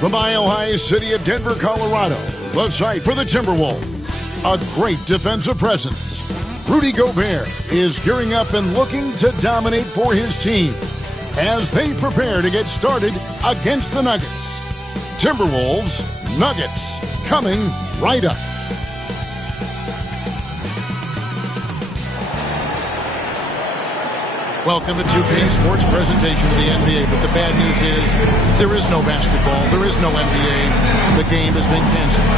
The mile-high city of Denver, Colorado, the site for the Timberwolves. A great defensive presence. Rudy Gobert is gearing up and looking to dominate for his team as they prepare to get started against the Nuggets. Timberwolves, Nuggets, coming right up. Welcome to 2K Sports presentation of the NBA, but the bad news is there is no basketball, there is no NBA. The game has been canceled.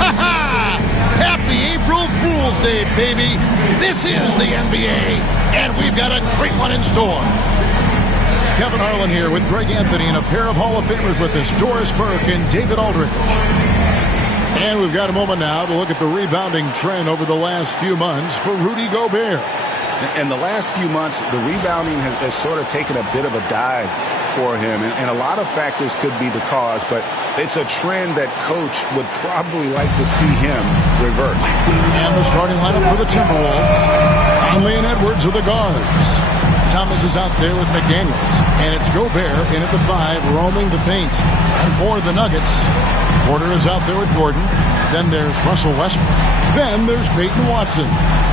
Ha-ha! Happy April Fool's Day, baby! This is the NBA, and we've got a great one in store. Kevin Harlan here with Greg Anthony and a pair of Hall of Famers with us, Doris Burke and David Aldridge. And we've got a moment now to look at the rebounding trend over the last few months for Rudy Gobert. In the last few months, the rebounding has sort of taken a bit of a dive for him, and a lot of factors could be the cause, but it's a trend that coach would probably like to see him reverse. And the starting lineup for the Timberwolves. Conley and Edwards are the guards. Thomas is out there with McDaniels, and it's Gobert in at the 5, roaming the paint. And for the Nuggets, Porter is out there with Gordon. Then there's Russell Westbrook. Then there's Peyton Watson.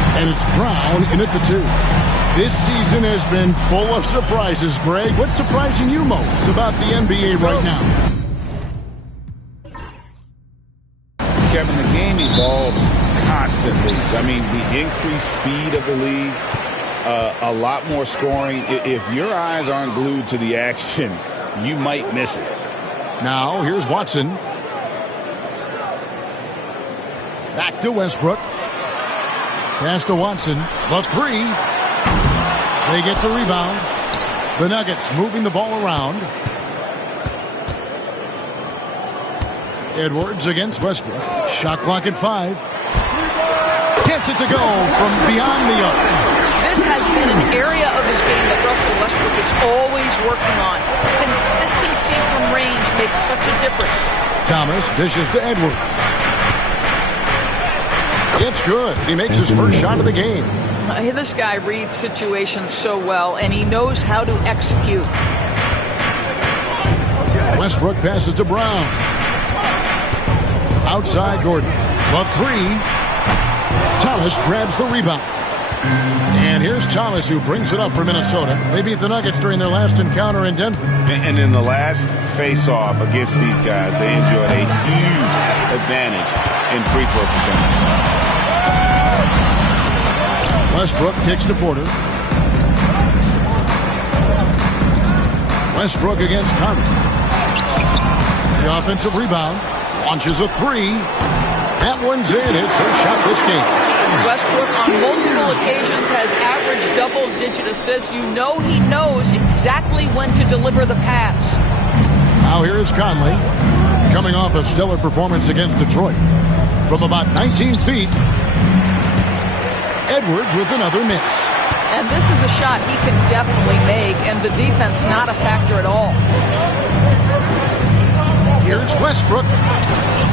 And it's Brown in at the 2. This season has been full of surprises, Greg. What's surprising you most about the NBA right now? Kevin, the game evolves constantly. I mean, the increased speed of the league, a lot more scoring. If your eyes aren't glued to the action, you might miss it. Now, here's Watson. Back to Westbrook. Pass to Watson. The 3. They get the rebound. The Nuggets moving the ball around. Edwards against Westbrook. Shot clock at 5. Gets it to go from beyond the arc. This has been an area of his game that Russell Westbrook is always working on. Consistency from range makes such a difference. Thomas dishes to Edwards. It's good. He makes his first shot of the game. This guy reads situations so well, and he knows how to execute. Westbrook passes to Brown. Outside Gordon. The 3. Thomas grabs the rebound. And here's Thomas, who brings it up for Minnesota. They beat the Nuggets during their last encounter in Denver. And in the last face-off against these guys, they enjoyed a huge advantage in free throw percentage. Westbrook kicks to Porter. Westbrook against Conley. The offensive rebound. Launches a 3. That one's in. His first shot this game. Westbrook on multiple occasions has averaged double-digit assists. You know he knows exactly when to deliver the pass. Now here's Conley. Coming off a stellar performance against Detroit. From about 19 feet. Edwards with another miss. And this is a shot he can definitely make, and the defense not a factor at all. Here's Westbrook.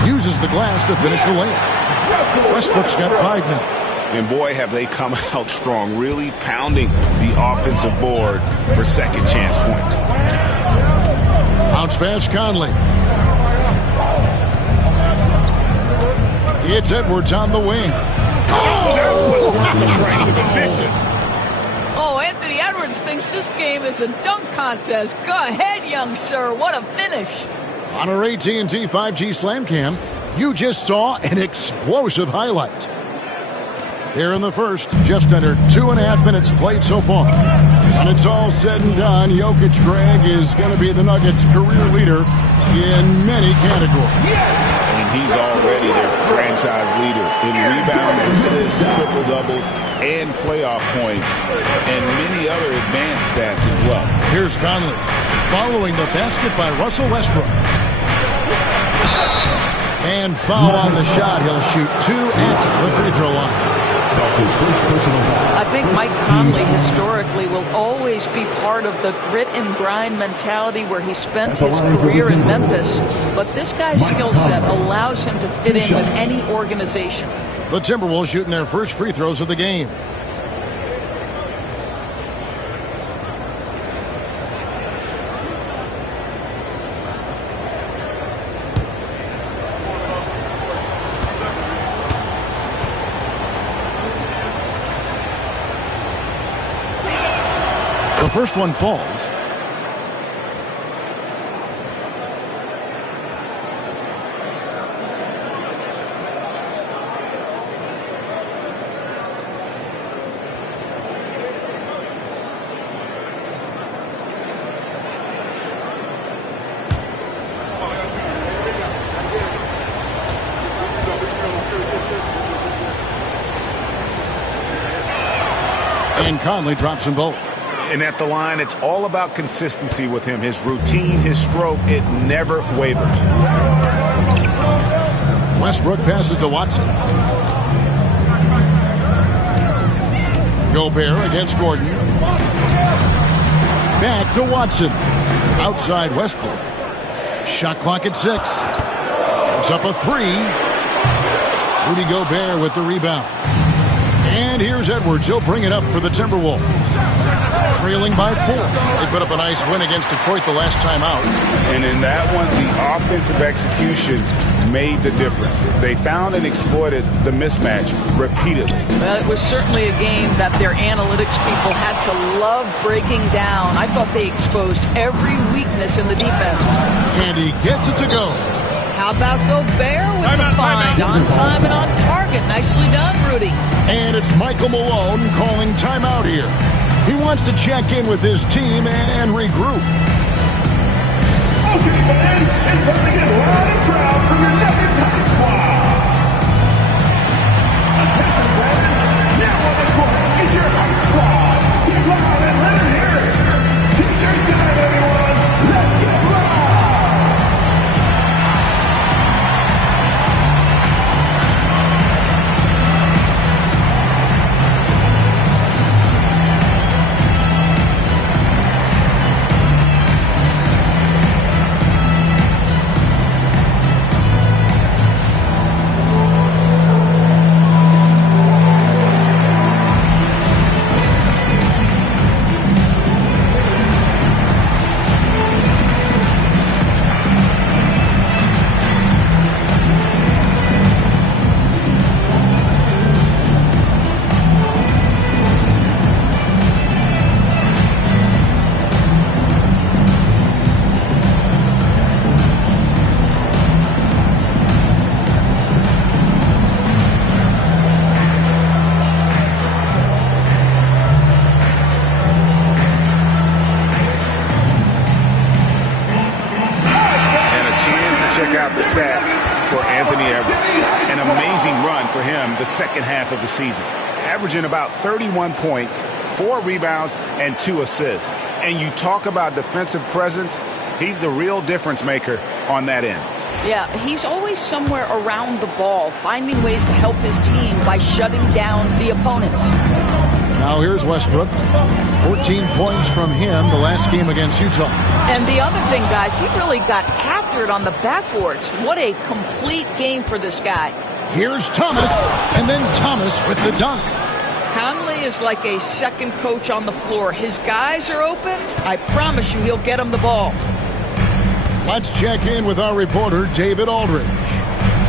Uses the glass to finish the layup. Westbrook's got 5 now. And boy, have they come out strong, really pounding the offensive board for second chance points. Bounce pass Conley. It's Edwards on the wing. Oh, Anthony Edwards thinks this game is a dunk contest. Go ahead, young sir. What a finish. On our AT&T 5G Slam Cam, you just saw an explosive highlight. Here in the first, just under 2.5 minutes played so far. When it's all said and done, Jokic, Greg, is going to be the Nuggets' career leader in many categories. Yes! And he's already their franchise leader in rebounds, assists, triple-doubles, and playoff points, and many other advanced stats as well. Here's Conley, following the basket by Russell Westbrook. And foul on the shot. He'll shoot 2 at the free throw line. I think Mike Conley historically will always be part of the grit and grind mentality where he spent his career in Memphis. But this guy's skill set allows him to fit in with any organization. The Timberwolves shooting their first free throws of the game. first one falls. And Conley drops them both. And at the line, it's all about consistency with him. His routine, his stroke, it never wavers. Westbrook passes to Watson. Gobert against Gordon. Back to Watson. Outside Westbrook. Shot clock at 6. It's up a 3. Rudy Gobert with the rebound. And here's Edwards. He'll bring it up for the Timberwolves. Trailing by 4. They put up a nice win against Detroit the last time out. And in that one, the offensive execution made the difference. They found and exploited the mismatch repeatedly. Well, it was certainly a game that their analytics people had to love breaking down. I thought they exposed every weakness in the defense. And he gets it to go. How about Gobert with the find? On time and on target. Nicely done, Rudy. And it's Michael Malone calling timeout here. He wants to check in with his team and regroup. Okay, man, it's time to get loud and proud for your Nuggets High Squad. Attention, fans. Now on the court is your High Squad. Get loud and let it hear it. T-shirt time, everyone. Let's get loud. Second half of the season, averaging about 31 points, 4 rebounds, and 2 assists. And you talk about defensive presence, he's the real difference maker on that end. Yeah, he's always somewhere around the ball, finding ways to help his team by shutting down the opponents. Now here's Westbrook. 14 points from him the last game against Utah. And the other thing, guys, he really got after it on the backboards. What a complete game for this guy. Here's Thomas, and then Thomas with the dunk. Conley is like a second coach on the floor. His guys are open. I promise you he'll get them the ball. Let's check in with our reporter, David Aldridge.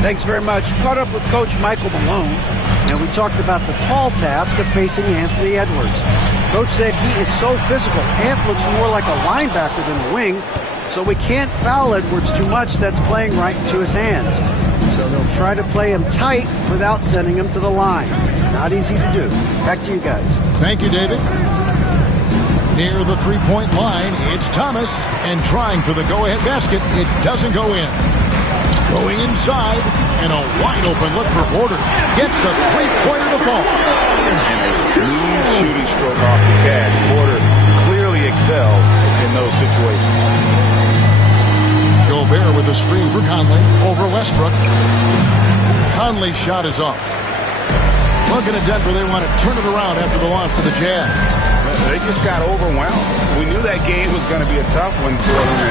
Thanks very much. Caught up with Coach Michael Malone, and we talked about the tall task of facing Anthony Edwards. Coach said he is so physical. Ant looks more like a linebacker than a wing, so we can't foul Edwards too much. That's playing right into his hands. So they'll try to play him tight without sending him to the line. Not easy to do. Back to you guys. Thank you, David. Near the three-point line, it's Thomas, and trying for the go-ahead basket. It doesn't go in. Going inside, and a wide-open look for Porter. Gets the three-pointer to fall. And a smooth shooting stroke off the catch. Porter clearly excels in those situations. Gobert with a screen for Conley over Westbrook. Conley's shot is off. Looking at Denver, they want to turn it around after the loss to the Jazz. They just got overwhelmed. We knew that game was going to be a tough one for them,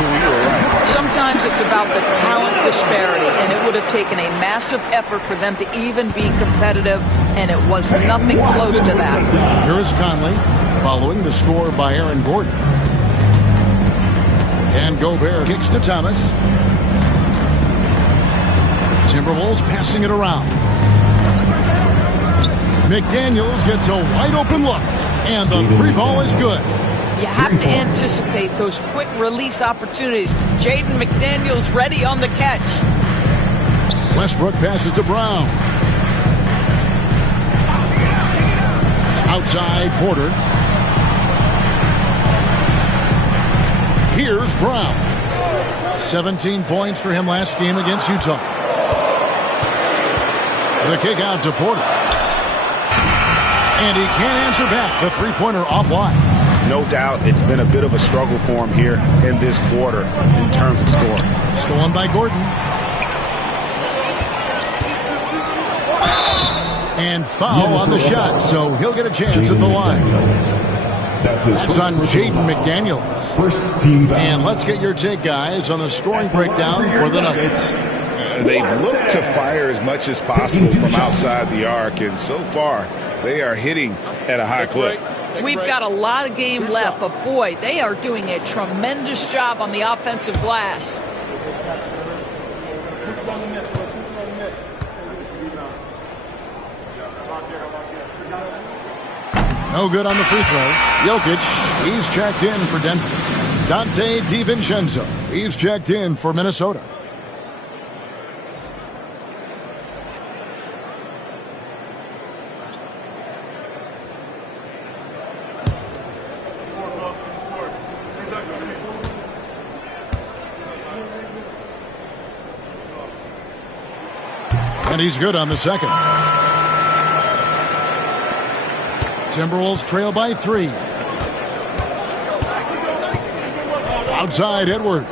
and we were right. Sometimes it's about the talent disparity, and it would have taken a massive effort for them to even be competitive, and it was nothing close to that. Here is Conley, following the score by Aaron Gordon. And Gobert kicks to Thomas. Timberwolves passing it around. McDaniels gets a wide open look, and the three ball is good. You have to anticipate those quick release opportunities. Jaden McDaniels ready on the catch. Westbrook passes to Brown. Outside Porter. Here's Brown. 17 points for him last game against Utah. The kick out to Porter. And he can't answer back. The three-pointer offline. No doubt it's been a bit of a struggle for him here in this quarter in terms of scoring. Stolen by Gordon. And foul on the shot, so he'll get a chance at the line. It's on Jaden McDaniels. First team foul. And let's get your take, guys, on the scoring breakdown for the Nuggets. They've looked to fire as much as possible from outside the arc, and so far they are hitting at a high clip. We've got a lot of game left, but boy, they are doing a tremendous job on the offensive glass. No good on the free throw. Jokic, he's checked in for Denver. Dante DiVincenzo, he's checked in for Minnesota. And he's good on the second. Timberwolves trail by 3. Outside Edwards.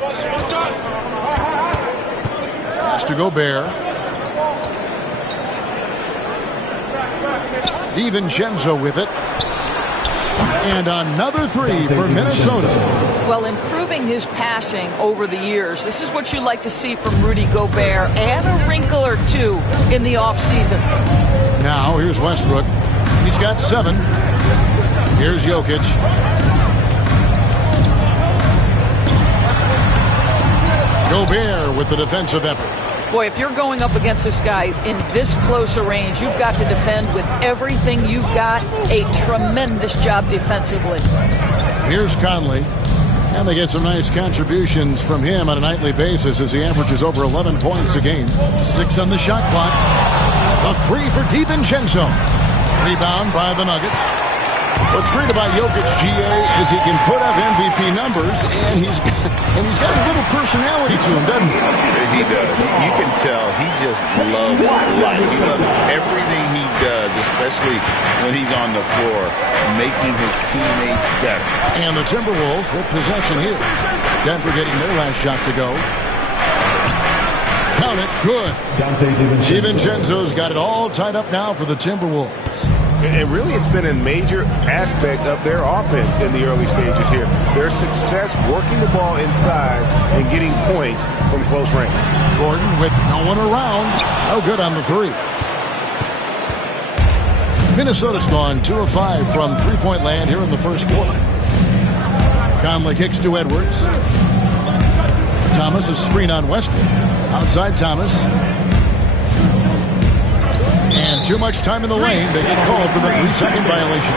Pass to Gobert. DiVincenzo with it. And another 3 for Minnesota. Well, improving his passing over the years. This is what you like to see from Rudy Gobert, and a wrinkle or two in the offseason. Now here's Westbrook. He's got 7. Here's Jokic. Gobert with the defensive effort. Boy, if you're going up against this guy in this close a range, you've got to defend with everything you've got. A tremendous job defensively. Here's Conley. And they get some nice contributions from him on a nightly basis as he averages over 11 points a game. 6 on the shot clock. A 3 for DiVincenzo. Rebound by the Nuggets. What's great about Jokic, GA, is he can put up MVP numbers, and he's got a little personality to him, doesn't he? He does. You can tell he just loves life. He loves everything he does, especially when he's on the floor, making his teammates better. And the Timberwolves with possession here. Denver getting their last shot to go. Count it. Good. DiVincenzo's got it all tied up now for the Timberwolves. And really, it's been a major aspect of their offense in the early stages here. Their success working the ball inside and getting points from close range. Gordon with no one around. No good on the 3. Minnesota's gone 2 of 5 from three-point land here in the first quarter. Conley kicks to Edwards. Thomas is screen on Westbrook. Outside Thomas. And too much time in the lane. They get called for the 3-second violation.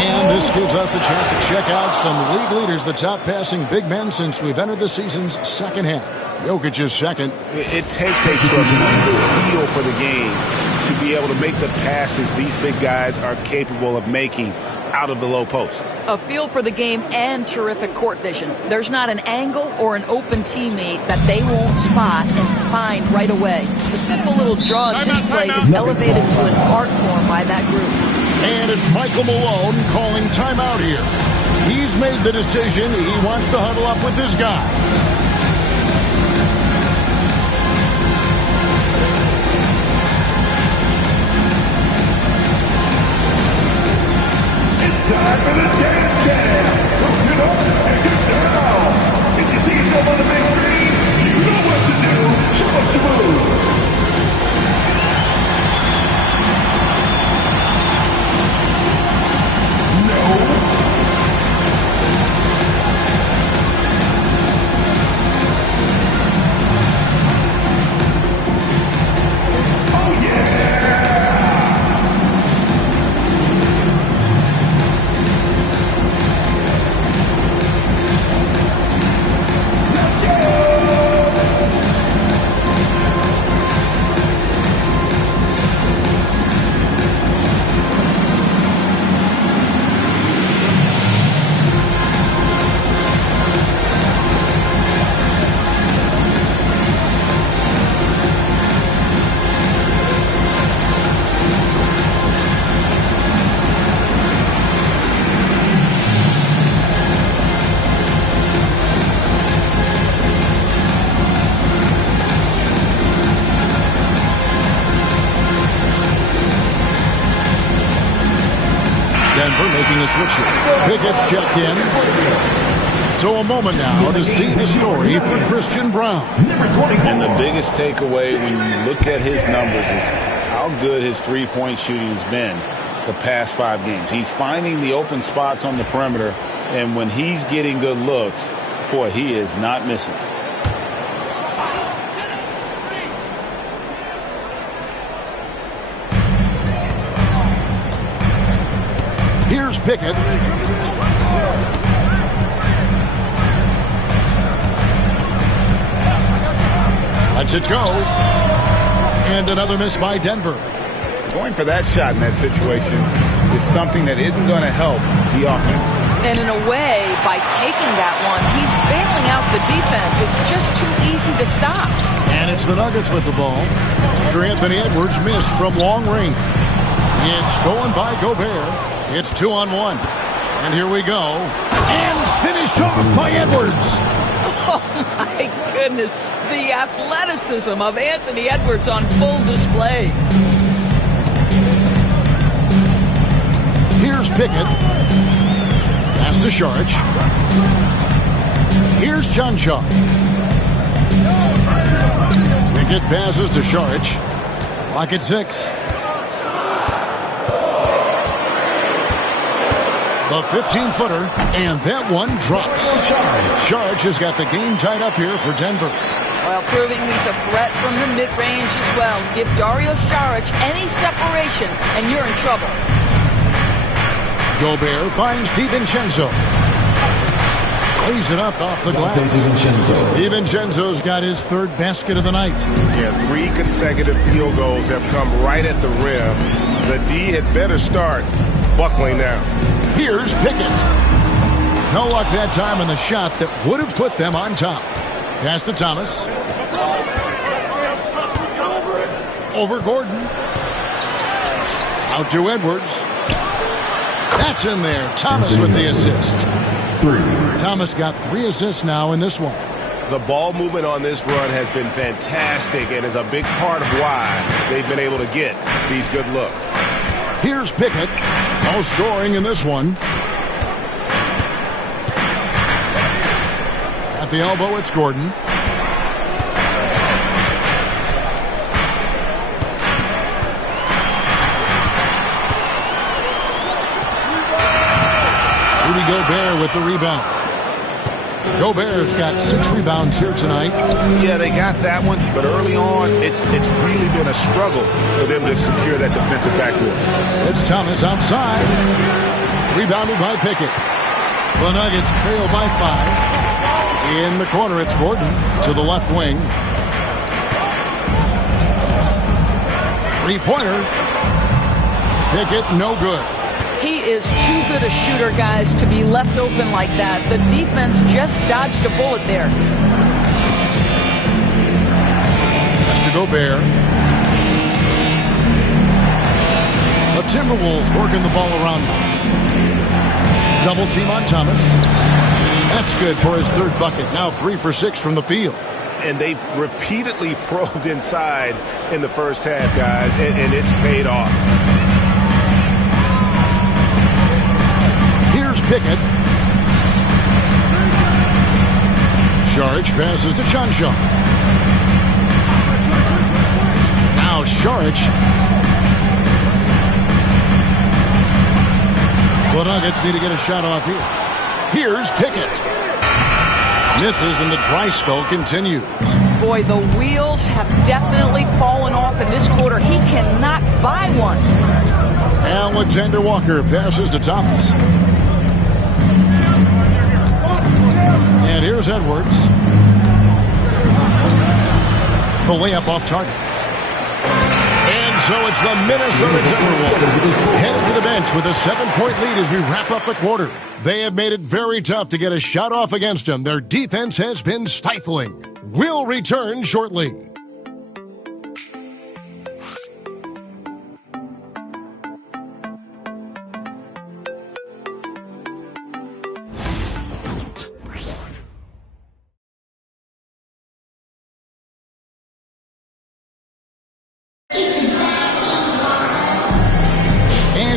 And this gives us a chance to check out some league leaders, the top passing big men since we've entered the season's second half. Jokic is second. It takes a tremendous feel for the game to be able to make the passes these big guys are capable of making out of the low post. A feel for the game and terrific court vision. There's not an angle or an open teammate that they won't spot and find right away. The simple little draw in this play is elevated to an art form by that group. And it's Michael Malone calling timeout here. He's made the decision. He wants to huddle up with his guy. Time for the dance jam. So get up and get down. If you see yourself on the big screen, you know what to do. Show us the move. making a switch here. Pickett's checked in. So a moment now to see the story for Christian Brown. And the biggest takeaway when you look at his numbers is how good his three-point shooting has been the past 5 games. He's finding the open spots on the perimeter, and when he's getting good looks, boy, he is not missing. Here's Pickett. Lets it go. And another miss by Denver. Going for that shot in that situation is something that isn't going to help the offense. And in a way, by taking that one, he's bailing out the defense. It's just too easy to stop. And it's the Nuggets with the ball. After Anthony Edwards missed from long range. It's stolen by Gobert. It's 2-on-1. And here we go. And finished off by Edwards. Oh, my goodness. The athleticism of Anthony Edwards on full display. Here's Pickett. Pass to Saric. Here's Chanchan. Pickett passes to Saric. Clock at 6. The 15-footer, and that one drops. Saric has got the game tied up here for Denver. Well, proving he's a threat from the mid-range as well. Give Dario Saric any separation, and you're in trouble. Gobert finds DiVincenzo. Plays it up off the glass. DiVincenzo's got his 3rd basket of the night. Yeah, 3 consecutive field goals have come right at the rim. The D had better start buckling down. Here's Pickett. No luck that time in the shot that would have put them on top. Pass to Thomas. Over Gordon. Out to Edwards. That's in there. Thomas with the assist. Thomas got 3 assists now in this one. The ball movement on this run has been fantastic and is a big part of why they've been able to get these good looks. Here's Pickett. No scoring in this one. At the elbow, it's Gordon. Rudy Gobert with the rebound. Gobert's got 6 rebounds here tonight. Yeah, they got that one, but early on, it's really been a struggle for them to secure that defensive backboard. It's Thomas outside. Rebounded by Pickett. The Nuggets trail by 5. In the corner, it's Gordon to the left wing. 3-pointer. Pickett, no good. He is too good a shooter, guys, to be left open like that. The defense just dodged a bullet there. That's to Gobert. The Timberwolves working the ball around now. Double team on Thomas. That's good for his 3rd bucket. Now 3 for 6 from the field. And they've repeatedly probed inside in the first half, guys, and it's paid off. Here's Pickett. Saric passes to Chanchan. Now Saric. The Nuggets need to get a shot off here. Here's Pickett. Misses and the dry spell continues. Boy, the wheels have definitely fallen off in this quarter. He cannot buy one. Alexander Walker passes to Thomas. And here's Edwards. The layup off target. And so it's the Minnesota Timberwolves headed to the bench with a 7-point lead as we wrap up the quarter. They have made it very tough to get a shot off against them. Their defense has been stifling. We'll return shortly.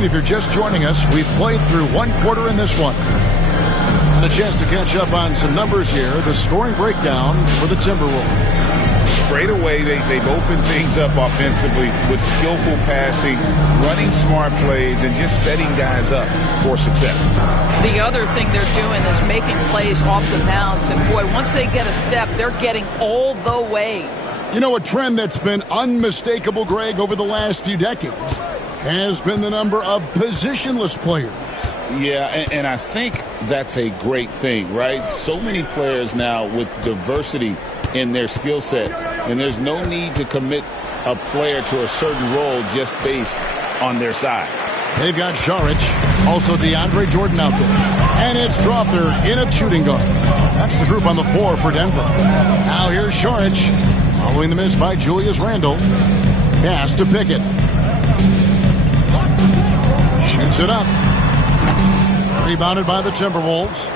if you're just joining us, we've played through one quarter in this one. And a chance to catch up on some numbers here. The scoring breakdown for the Timberwolves. Straight away, they've opened things up offensively with skillful passing, running smart plays, and just setting guys up for success. The other thing they're doing is making plays off the bounce. And, boy, once they get a step, they're getting all the way. You know, a trend that's been unmistakable, Greg, over the last few decades has been the number of positionless players. Yeah, and I think that's a great thing, right? So many players now with diversity in their skill set, and there's no need to commit a player to a certain role just based on their size. They've got Saric, also DeAndre Jordan out there. And it's Dropper in a shooting guard. That's the group on the floor for Denver. Now here's Saric, following the miss by Julius Randle. Pass to Pickett. Shoots it up. Rebounded by the Timberwolves.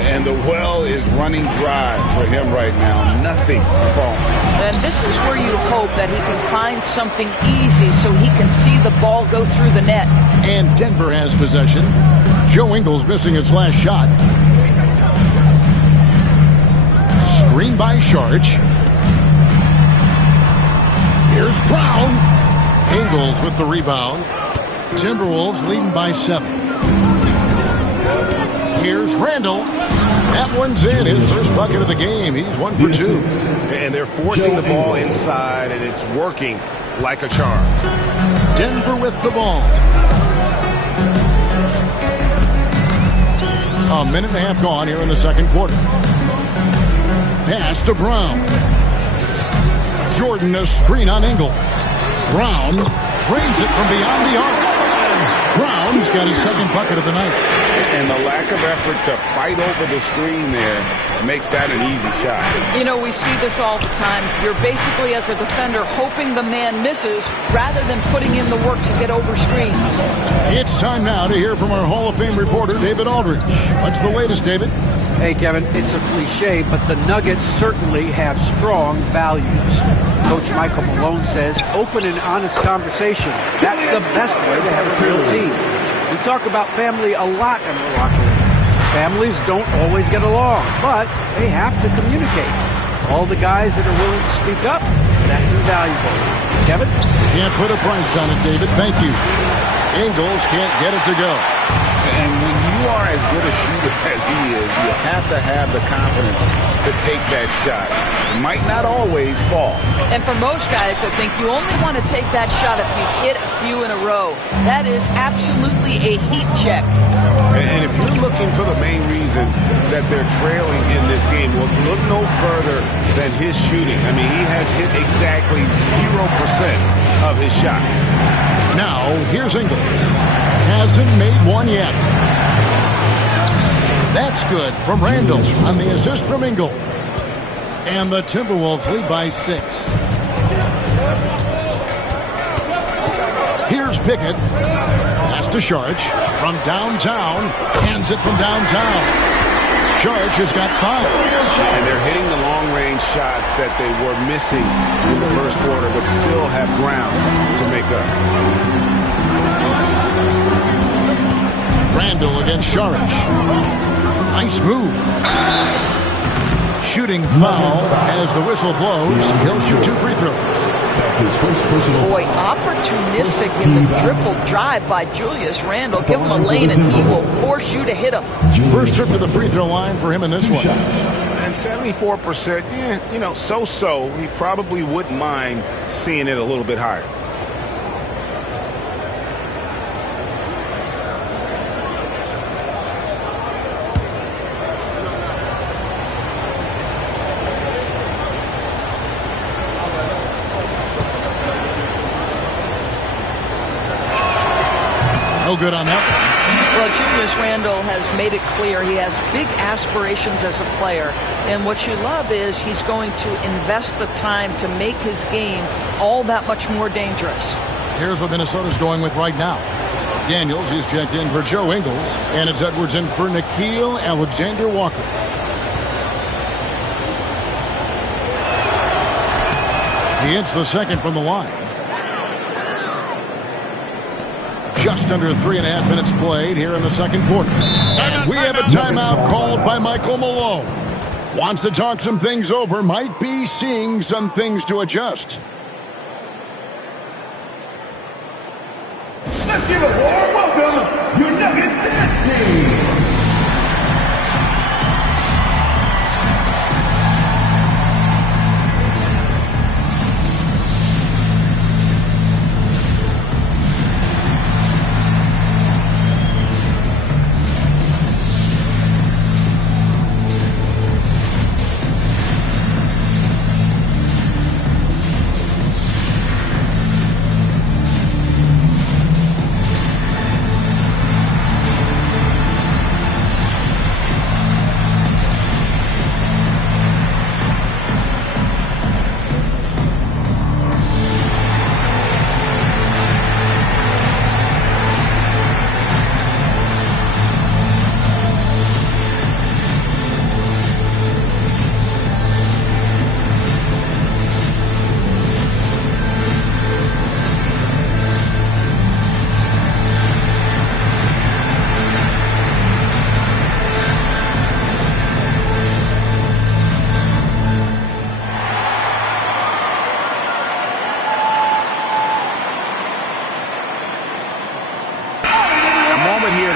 And the well is running dry for him right now. Nothing falling. And this is where you hope that he can find something easy so he can see the ball go through the net. And Denver has possession. Joe Ingles missing his last shot. Screen by Saric. Here's Brown. Ingles with the rebound. Timberwolves leading by 7. Here's Randle. That one's in. His first bucket of the game. He's 1 for 2. And they're forcing the ball inside, and it's working like a charm. Denver with the ball. A minute and a half gone here in the second quarter. Pass to Brown. Jordan a screen on Ingles. Brown drains it from beyond the arc. Brown's got his second bucket of the night. And the lack of effort to fight over the screen there makes that an easy shot. You know, we see this all the time. You're basically, as a defender, hoping the man misses rather than putting in the work to get over screens. It's time now to hear from our Hall of Fame reporter, David Aldridge. What's the latest, David? Hey, Kevin, it's a cliche, but the Nuggets certainly have strong values. Coach Michael Malone says open and honest conversation. That's the best way to have a real team. We talk about family a lot in the locker room. Families don't always get along, but they have to communicate. All the guys that are willing to speak up, that's invaluable. Kevin? Can't put a price on it, David. Thank you. Ingles can't get it to go. And when you are as good a shooter as he is, you have to have the confidence to take that shot. It might not always fall. And for most guys, I think you only want to take that shot if you hit a few in a row. That is absolutely a heat check. And if you're looking for the main reason that they're trailing in this game, well, look no further than his shooting. I mean, he has hit exactly 0% of his shots. Now, here's Ingles. Hasn't made one yet. That's good from Randle on the assist from Ingles. And the Timberwolves lead by 6. Here's Pickett. Pass to Saric from downtown. Hands it from downtown. Saric has got 5. And they're hitting the long-range shots that they were missing in the first quarter, but still have ground to make up. Randle against Saric. Nice move. Shooting foul as the whistle blows. He'll shoot 2 free throws. Boy, opportunistic in the triple drive by Julius Randle. Give him a lane and he will force you to hit him. First trip to the free throw line for him in this one. And 74%, so-so. He probably wouldn't mind seeing it a little bit higher. No good on that one. Well, Julius Randle has made it clear he has big aspirations as a player. And what you love is he's going to invest the time to make his game all that much more dangerous. Here's what Minnesota's going with right now. Daniels is checked in for Joe Ingles. And it's Edwards in for Nickeil Alexander-Walker. He hits the second from the line. Just under 3.5 minutes played here in the second quarter. And we have a timeout called by Michael Malone. Wants to talk some things over, might be seeing some things to adjust. Let's give a warm welcome, your Nuggets dance team.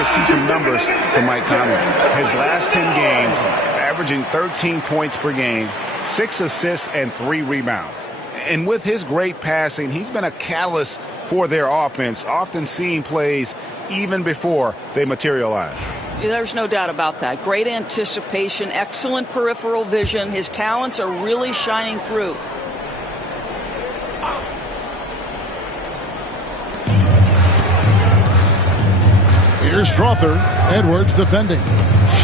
See some numbers from Mike Conley. His last 10 games, averaging 13 points per game, 6 assists, and 3 rebounds. And with his great passing, he's been a catalyst for their offense, often seeing plays even before they materialize. Yeah, there's no doubt about that. Great anticipation, excellent peripheral vision. His talents are really shining through. Here's Strother. Edwards defending.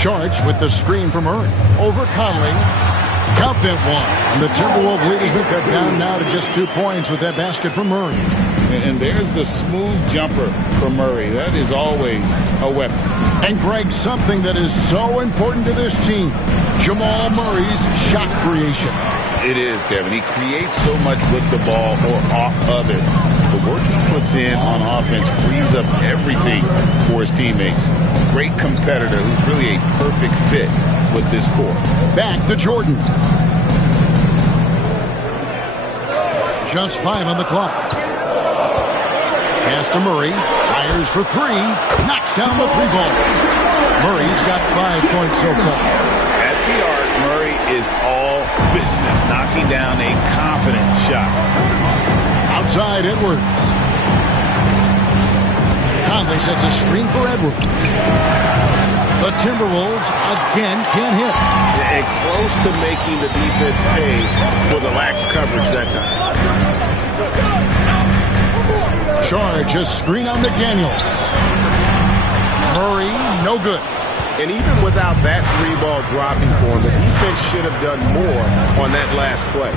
Sharch with the screen from Murray. Over Conley. Count that one. And the Timberwolves lead has been cut down now to just 2 points with that basket from Murray. And there's the smooth jumper from Murray. That is always a weapon. And Greg, something that is so important to this team, Jamal Murray's shot creation. It is, Kevin. He creates so much with the ball or off of it. The work he puts in on offense frees up everything for his teammates. Great competitor who's really a perfect fit with this core. Back to Jordan. Just 5 on the clock. Pass to Murray. Fires for 3. Knocks down the 3-ball. Murray's got 5 points so far. At the arc, Murray is all business, knocking down a confident shot. Outside Edwards. Conley sets a screen for Edwards. The Timberwolves again can't hit. And close to making the defense pay for the lax coverage that time. Charge a screen on McDaniels. Murray, no good. And even without that 3-ball dropping for him, the defense should have done more on that last play.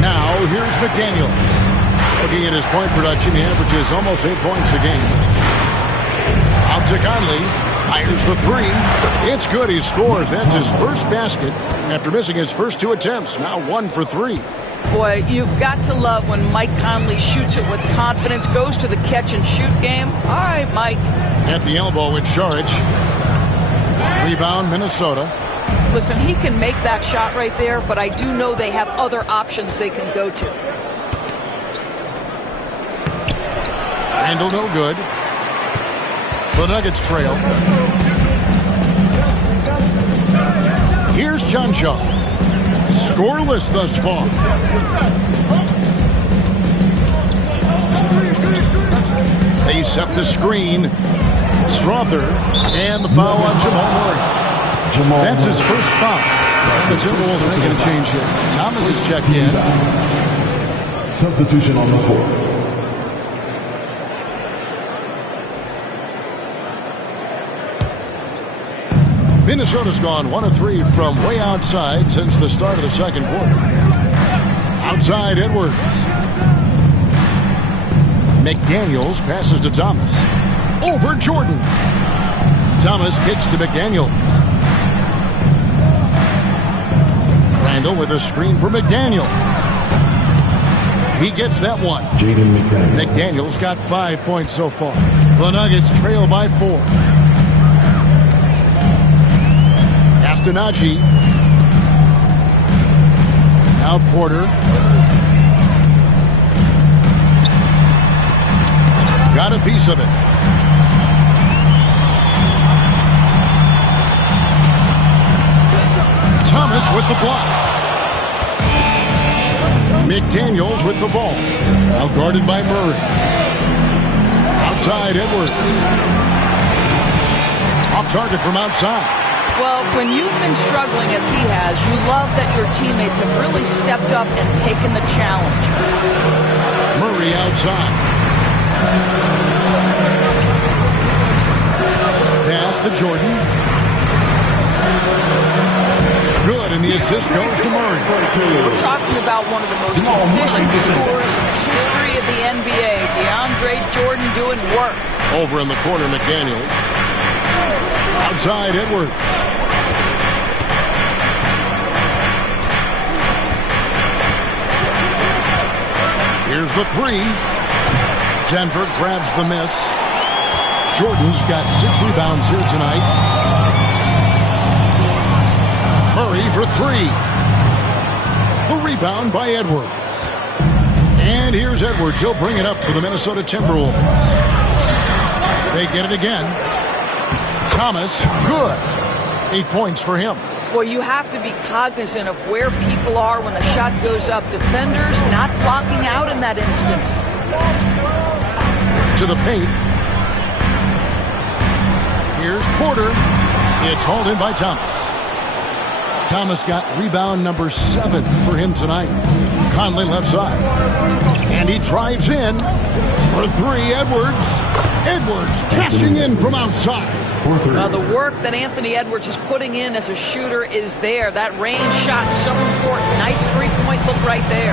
Now, here's McDaniels. Looking at his point production, he averages almost 8 points a game. Out to Conley. Fires the 3. It's good. He scores. That's his first basket after missing his first 2 attempts. Now 1 for 3. Boy, you've got to love when Mike Conley shoots it with confidence, goes to the catch-and-shoot game. All right, Mike. At the elbow with Sharch. Rebound, Minnesota. Listen, he can make that shot right there, but I do know they have other options they can go to. Handle no good. The Nuggets trail. Here's John Shaw. Scoreless thus far. They set the screen. Strother and the foul on Jamal Murray. That's his first foul. The Timberwolves are making a change here. Thomas is checked in. Substitution on the court. Minnesota's gone 1 of 3 from way outside since the start of the second quarter. Outside Edwards. McDaniels passes to Thomas. Over Jordan. Thomas kicks to McDaniels. Randall with a screen for McDaniels. He gets that one. McDaniels got 5 points so far. The Nuggets trail by 4. Castanagi. Now Porter. Got a piece of it. Thomas with the block. McDaniels with the ball. Now guarded by Murray. Outside Edwards. Off target from outside. Well, when you've been struggling as he has, you love that your teammates have really stepped up and taken the challenge. Murray outside. Pass to Jordan. Good, and the assist goes to Murray. We're talking about one of the most efficient scorers in the history of the NBA. DeAndre Jordan doing work. Over in the corner, McDaniels. Outside Edwards. Here's the three. Denver grabs the miss. Jordan's got 6 rebounds here tonight. Murray for 3. The rebound by Edwards. And here's Edwards. He'll bring it up for the Minnesota Timberwolves. They get it again. Thomas, good. 8 points for him. Well, you have to be cognizant of where people are when the shot goes up. Defenders not blocking out in that instance. To the paint. Here's Porter. It's hauled in by Thomas. Thomas got rebound number 7 for him tonight. Conley left side. And he drives in for 3. Edwards. Edwards cashing in from outside. The work that Anthony Edwards is putting in as a shooter is there. That range shot so important. Nice three-point look right there.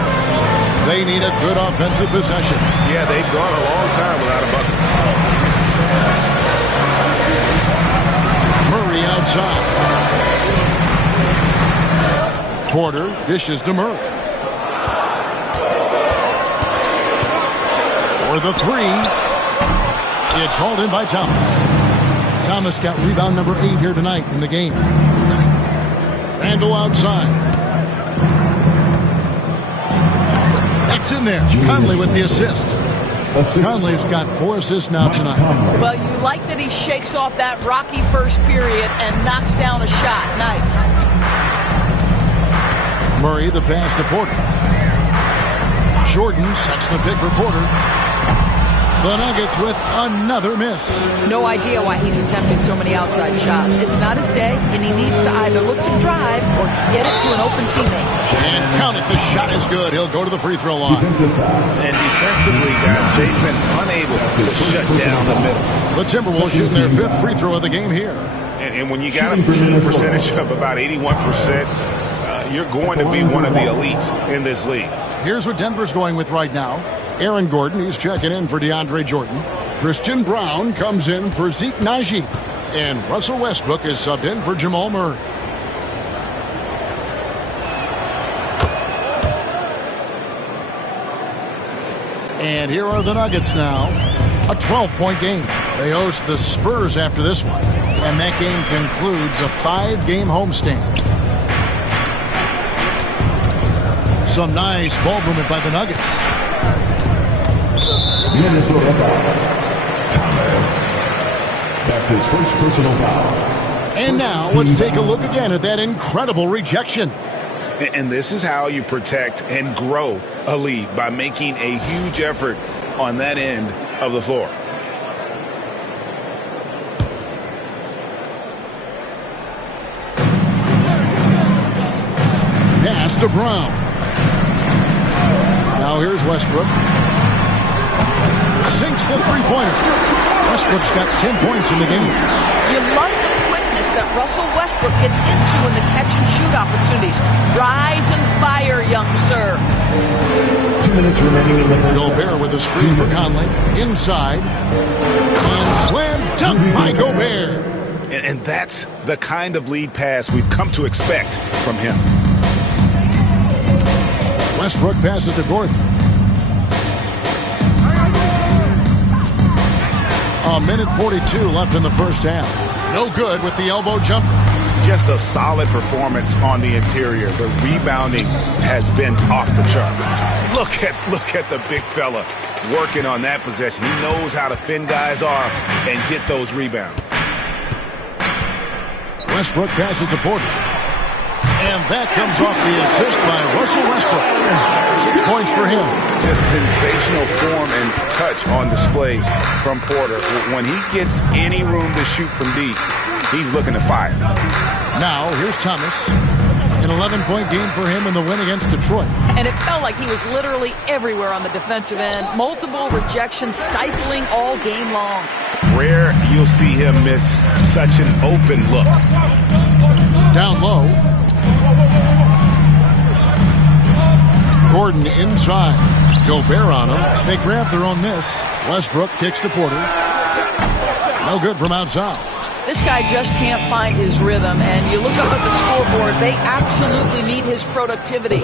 They need a good offensive possession. Yeah, they've gone a long time without a bucket. Murray outside. Porter dishes to Murray. For the 3. It's hauled in by Thomas. Thomas got rebound number 8 here tonight in the game. Randall outside. That's in there. Conley with the assist. Conley's got 4 assists now tonight. Well, you like that he shakes off that rocky first period and knocks down a shot. Nice. Murray the pass to Porter. Jordan sets the pick for Porter. The Nuggets with another miss. No idea why he's attempting so many outside shots. It's not his day, and he needs to either look to drive or get it to an open teammate. And count it. The shot is good. He'll go to the free throw line. And defensively, guys, they've been unable to shut down the middle. The Timberwolves shooting their 5th free throw of the game here. And when you got a team percentage of about 81%, you're going to be one of the elites in this league. Here's what Denver's going with right now. Aaron Gordon, he's checking in for DeAndre Jordan. Christian Brown comes in for Zeke Naji. And Russell Westbrook is subbed in for Jamal Murray. And here are the Nuggets now. A 12-point game. They host the Spurs after this one. And that game concludes a 5-game homestand. Some nice ball movement by the Nuggets. Minnesota foul. Thomas. That's his first personal foul. And now let's take a look again at that incredible rejection. And this is how you protect and grow a lead, by making a huge effort on that end of the floor. Pass to Brown. Now here's Westbrook. Sinks the three-pointer. Westbrook's got 10 points in the game. You love the quickness that Russell Westbrook gets into in the catch-and-shoot opportunities. Rise and fire, young sir. 2 minutes remaining in the first. Gobert with a screen for Conley. Inside. And slam dunk by Gobert. And that's the kind of lead pass we've come to expect from him. Westbrook passes to Gordon. minute 42 left in the first half. No good with the elbow jumper. Just a solid performance on the interior. The rebounding has been off the chart. Look at the big fella working on that possession. He knows how to fend guys off and get those rebounds. Westbrook passes to Porter. And that comes off the assist by Russell Westbrook. 6 points for him. Just sensational form and touch on display from Porter. When he gets any room to shoot from deep, he's looking to fire. Now, here's Thomas. An 11-point game for him in the win against Detroit. And it felt like he was literally everywhere on the defensive end. Multiple rejections, stifling all game long. Rare you'll see him miss such an open look. Down low. Gordon inside. Gobert on him. They grab their own miss. Westbrook kicks to Porter. No good from outside. This guy just can't find his rhythm, and you look up at the scoreboard, they absolutely need his productivity.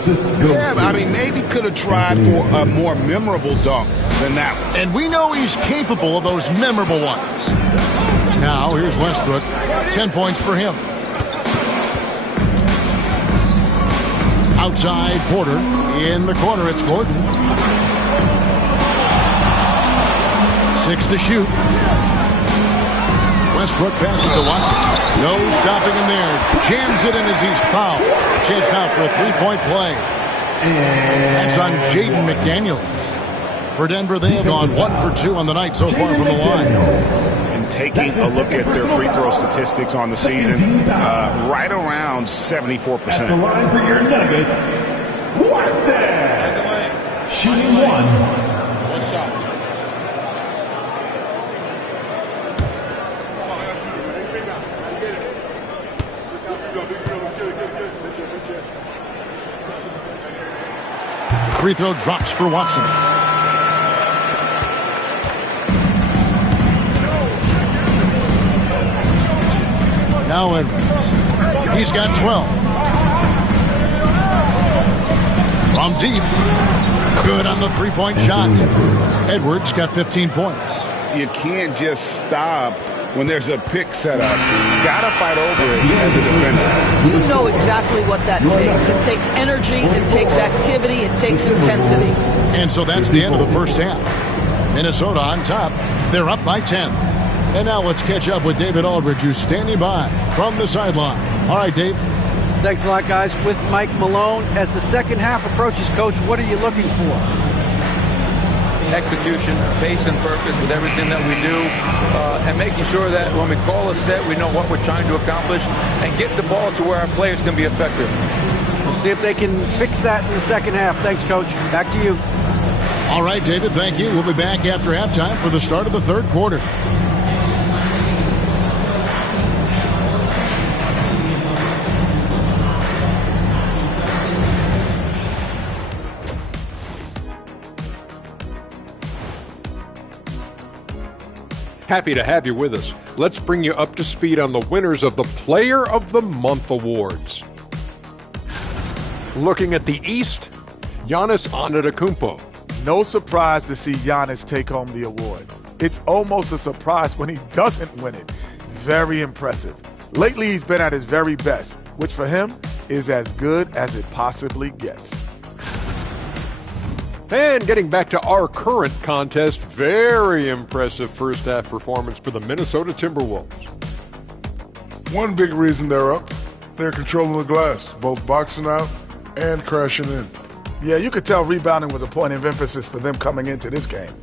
Yeah, I mean, maybe could have tried for a more memorable dunk than that one. And we know he's capable of those memorable ones. Now, here's Westbrook. 10 points for him. Outside, Porter. In the corner, it's Gordon. 6 to shoot. Westbrook passes to Watson. No stopping him there. Jams it in as he's fouled. Chance now for a three-point play. That's on Jaden McDaniels. For Denver, they have gone 1 for 2 on the night so far from the line. And taking a look at their free throw statistics on the season, right around 74%. At the line for your Nuggets, Watson. Shooting 1. One shot. Free throw drops for Watson. Now Edwards. He's got 12. From deep. Good on the three-point shot. Edwards got 15 points. You can't just stop when there's a pick set up. You gotta fight over it as a defender. You know exactly what that takes. It takes energy, it takes activity, it takes intensity. And so that's the end of the first half. Minnesota on top. They're up by 10. And now let's catch up with David Aldridge, who's standing by from the sideline. All right, Dave. Thanks a lot, guys. With Mike Malone, as the second half approaches, Coach, what are you looking for? Execution, pace and purpose with everything that we do, and making sure that when we call a set, we know what we're trying to accomplish and get the ball to where our players can be effective. We'll see if they can fix that in the second half. Thanks, Coach. Back to you. All right, David, thank you. We'll be back after halftime for the start of the third quarter. Happy to have you with us. Let's bring you up to speed on the winners of the Player of the Month awards. Looking at the East, Giannis Antetokounmpo. No surprise to see Giannis take home the award. It's almost a surprise when he doesn't win it. Very impressive. Lately, he's been at his very best, which for him is as good as it possibly gets. And getting back to our current contest, very impressive first half performance for the Minnesota Timberwolves. One big reason they're up, they're controlling the glass, both boxing out and crashing in. Yeah, you could tell rebounding was a point of emphasis for them coming into this game.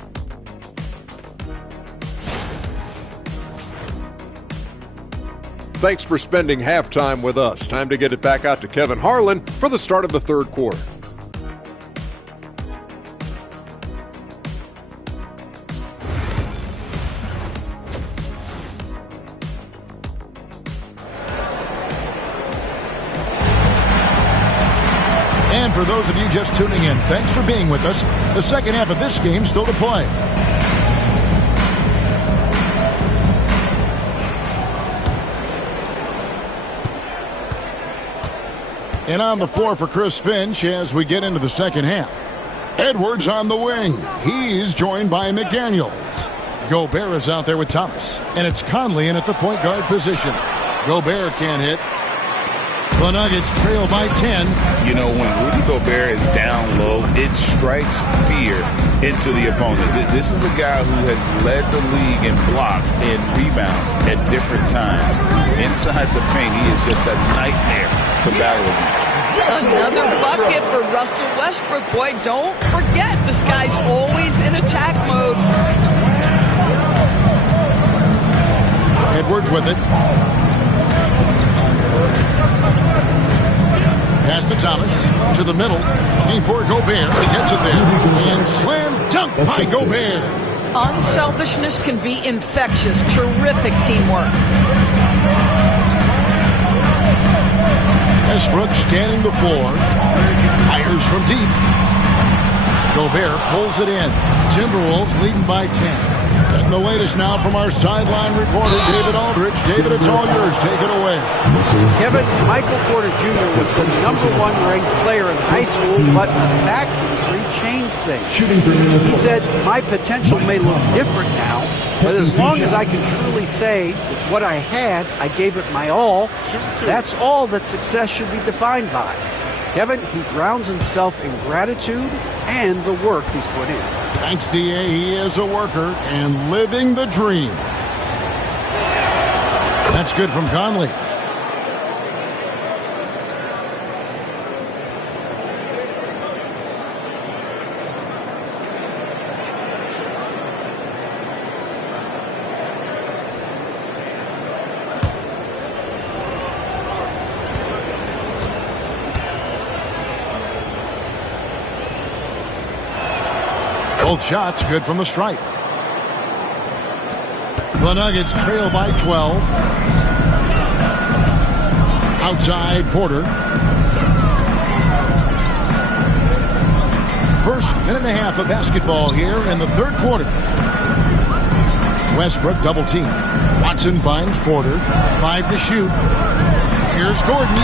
Thanks for spending halftime with us. Time to get it back out to Kevin Harlan for the start of the third quarter. And for those of you just tuning in, thanks for being with us. The second half of this game still to play. And on the floor for Chris Finch as we get into the second half. Edwards on the wing. He's joined by McDaniels. Gobert is out there with Thomas. And it's Conley in at the point guard position. Gobert can't hit. The Nuggets trail by 10. You know, when Rudy Gobert is down low, it strikes fear into the opponent. This is a guy who has led the league in blocks and rebounds at different times. Inside the paint, he is just a nightmare to battle with. Another bucket for Russell Westbrook. Boy, don't forget, this guy's always in attack mode. Edwards with it. Pass to Thomas. To the middle. Looking for Gobert. He gets it there. And slam dunk by Gobert. Unselfishness can be infectious. Terrific teamwork. Westbrook scanning the floor. Fires from deep. Gobert pulls it in. Timberwolves leading by 10. Getting the latest now from our sideline reporter, David Aldridge. David, it's all yours. Take it away. Kevin, Michael Porter Jr. was the #1 ranked player in high school, but a back injury changed things. He said, my potential may look different now, but as long as I can truly say with what I had, I gave it my all, that's all that success should be defined by. Kevin, he grounds himself in gratitude and the work he's put in. Thanks, D.A. He is a worker and living the dream. That's good from Conley. Both shots good from the stripe. The Nuggets trail by 12. Outside Porter. First minute and a half of basketball here in the third quarter. Westbrook double team. Watson finds Porter. 5 to shoot. Here's Gordon.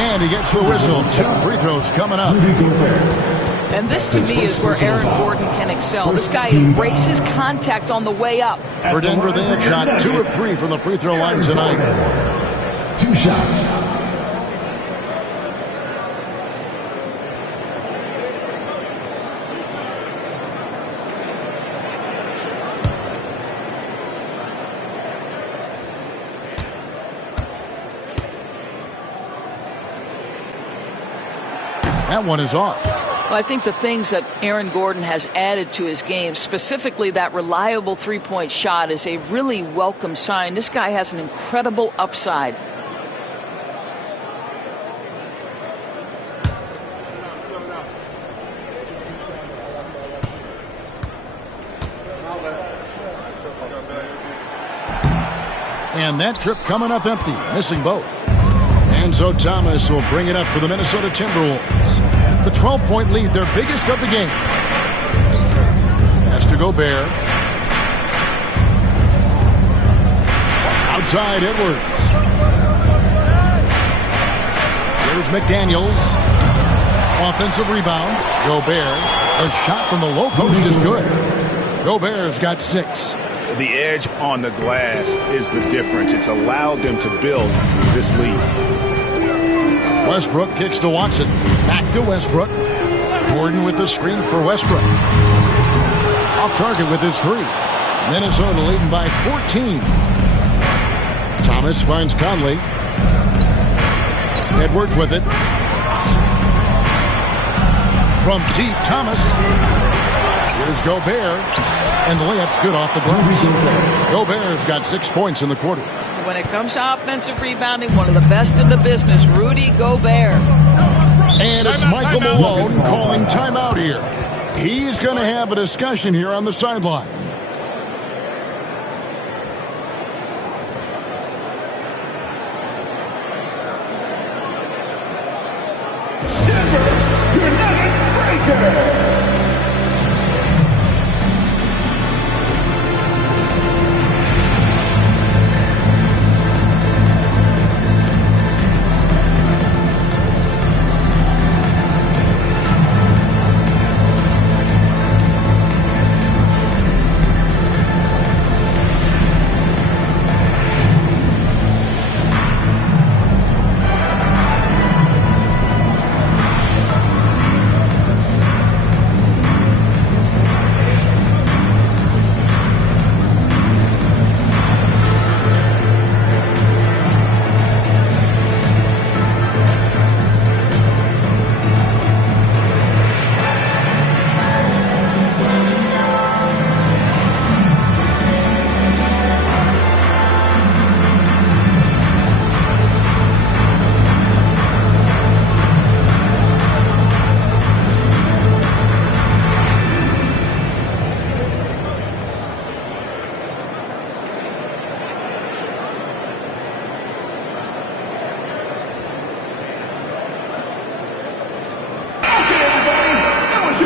And he gets the whistle. 2 free throws coming up. And this, to me, is where Aaron Gordon can excel. This guy embraces contact on the way up. For Denver, they have shot 2 of 3 from the free throw line tonight. 2 shots. That one is off. Well, I think the things that Aaron Gordon has added to his game, specifically that reliable three-point shot, is a really welcome sign. This guy has an incredible upside. And that trip coming up empty, missing both. And so Thomas will bring it up for the Minnesota Timberwolves. The 12-point lead, their biggest of the game. Pass to Gobert. Outside Edwards. Here's McDaniels. Offensive rebound. Gobert. A shot from the low post is good. Gobert's got 6. The edge on the glass is the difference. It's allowed them to build this lead. Westbrook kicks to Watson. Back to Westbrook. Gordon with the screen for Westbrook. Off target with his 3. Minnesota leading by 14. Thomas finds Conley. Edwards with it. From deep, Thomas. Here's Gobert. And the layup's good off the glass. Gobert's got 6 points in the quarter. When it comes to offensive rebounding, one of the best in the business, Rudy Gobert. And it's Michael Malone calling timeout here. He's going to have a discussion here on the sideline. Denver, your Nuggets breaker.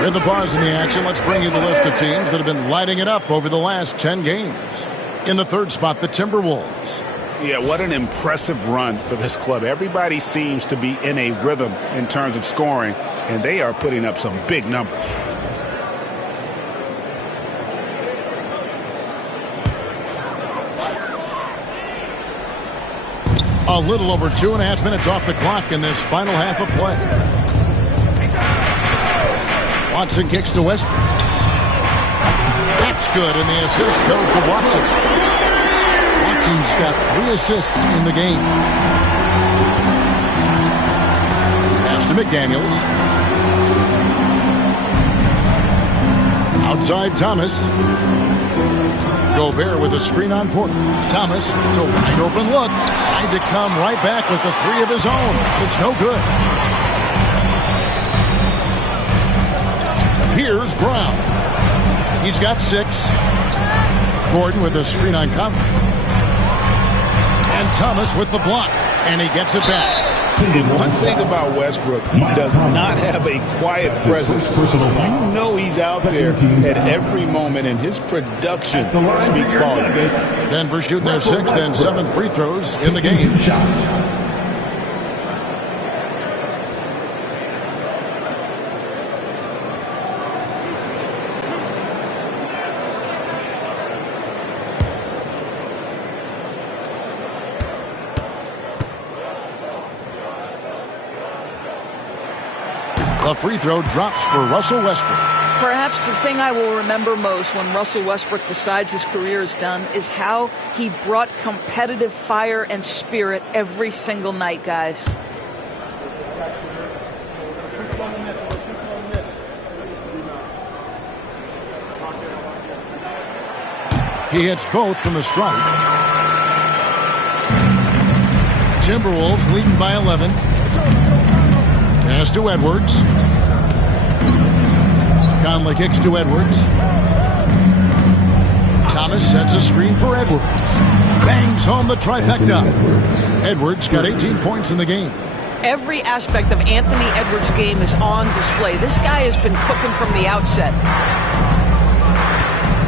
With the pause in the action, let's bring you the list of teams that have been lighting it up over the last 10 games. In the third spot, the Timberwolves. Yeah, what an impressive run for this club. Everybody seems to be in a rhythm in terms of scoring, and they are putting up some big numbers. A little over 2.5 minutes off the clock in this final half of play. Watson kicks to Westbrook. That's good, and the assist goes to Watson. Watson's got 3 assists in the game. Pass to McDaniels. Outside Thomas. Gobert with a screen on Porter. Thomas, it's a wide open look. Tried to come right back with the 3 of his own. It's no good. Here's Brown. He's got 6. Gordon with a screen on Conley. And Thomas with the block. And he gets it back. One thing about Westbrook, he does not have a quiet presence. You know he's out there at every moment, and his production speaks volumes. Denver shooting their 6th and 7th free throws in the game. A free throw drops for Russell Westbrook. Perhaps the thing I will remember most when Russell Westbrook decides his career is done is how he brought competitive fire and spirit every single night, guys. He hits both from the stripe. Timberwolves leading by 11. Pass to Edwards. Conley kicks to Edwards. Thomas sets a screen for Edwards. Bangs home the trifecta. Edwards got 18 points in the game. Every aspect of Anthony Edwards' game is on display. This guy has been cooking from the outset.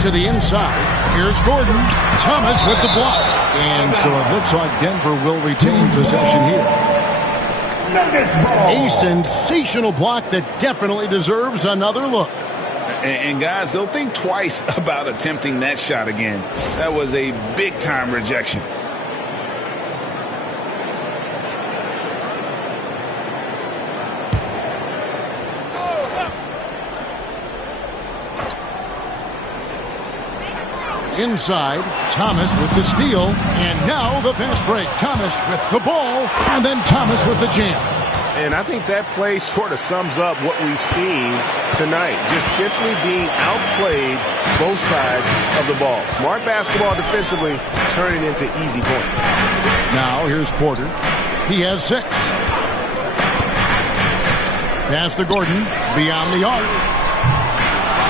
To the inside. Here's Gordon. Thomas with the block. And so it looks like Denver will retain possession here. A sensational block that definitely deserves another look. And guys, they'll think twice about attempting that shot again. That was a big-time rejection. Inside, Thomas with the steal, and now the fast break. Thomas with the ball, and then Thomas with the jam. And I think that play sort of sums up what we've seen tonight. Just simply being outplayed both sides of the ball. Smart basketball defensively, turning into easy points. Now here's Porter. He has 6. Pass to Gordon, beyond the arc.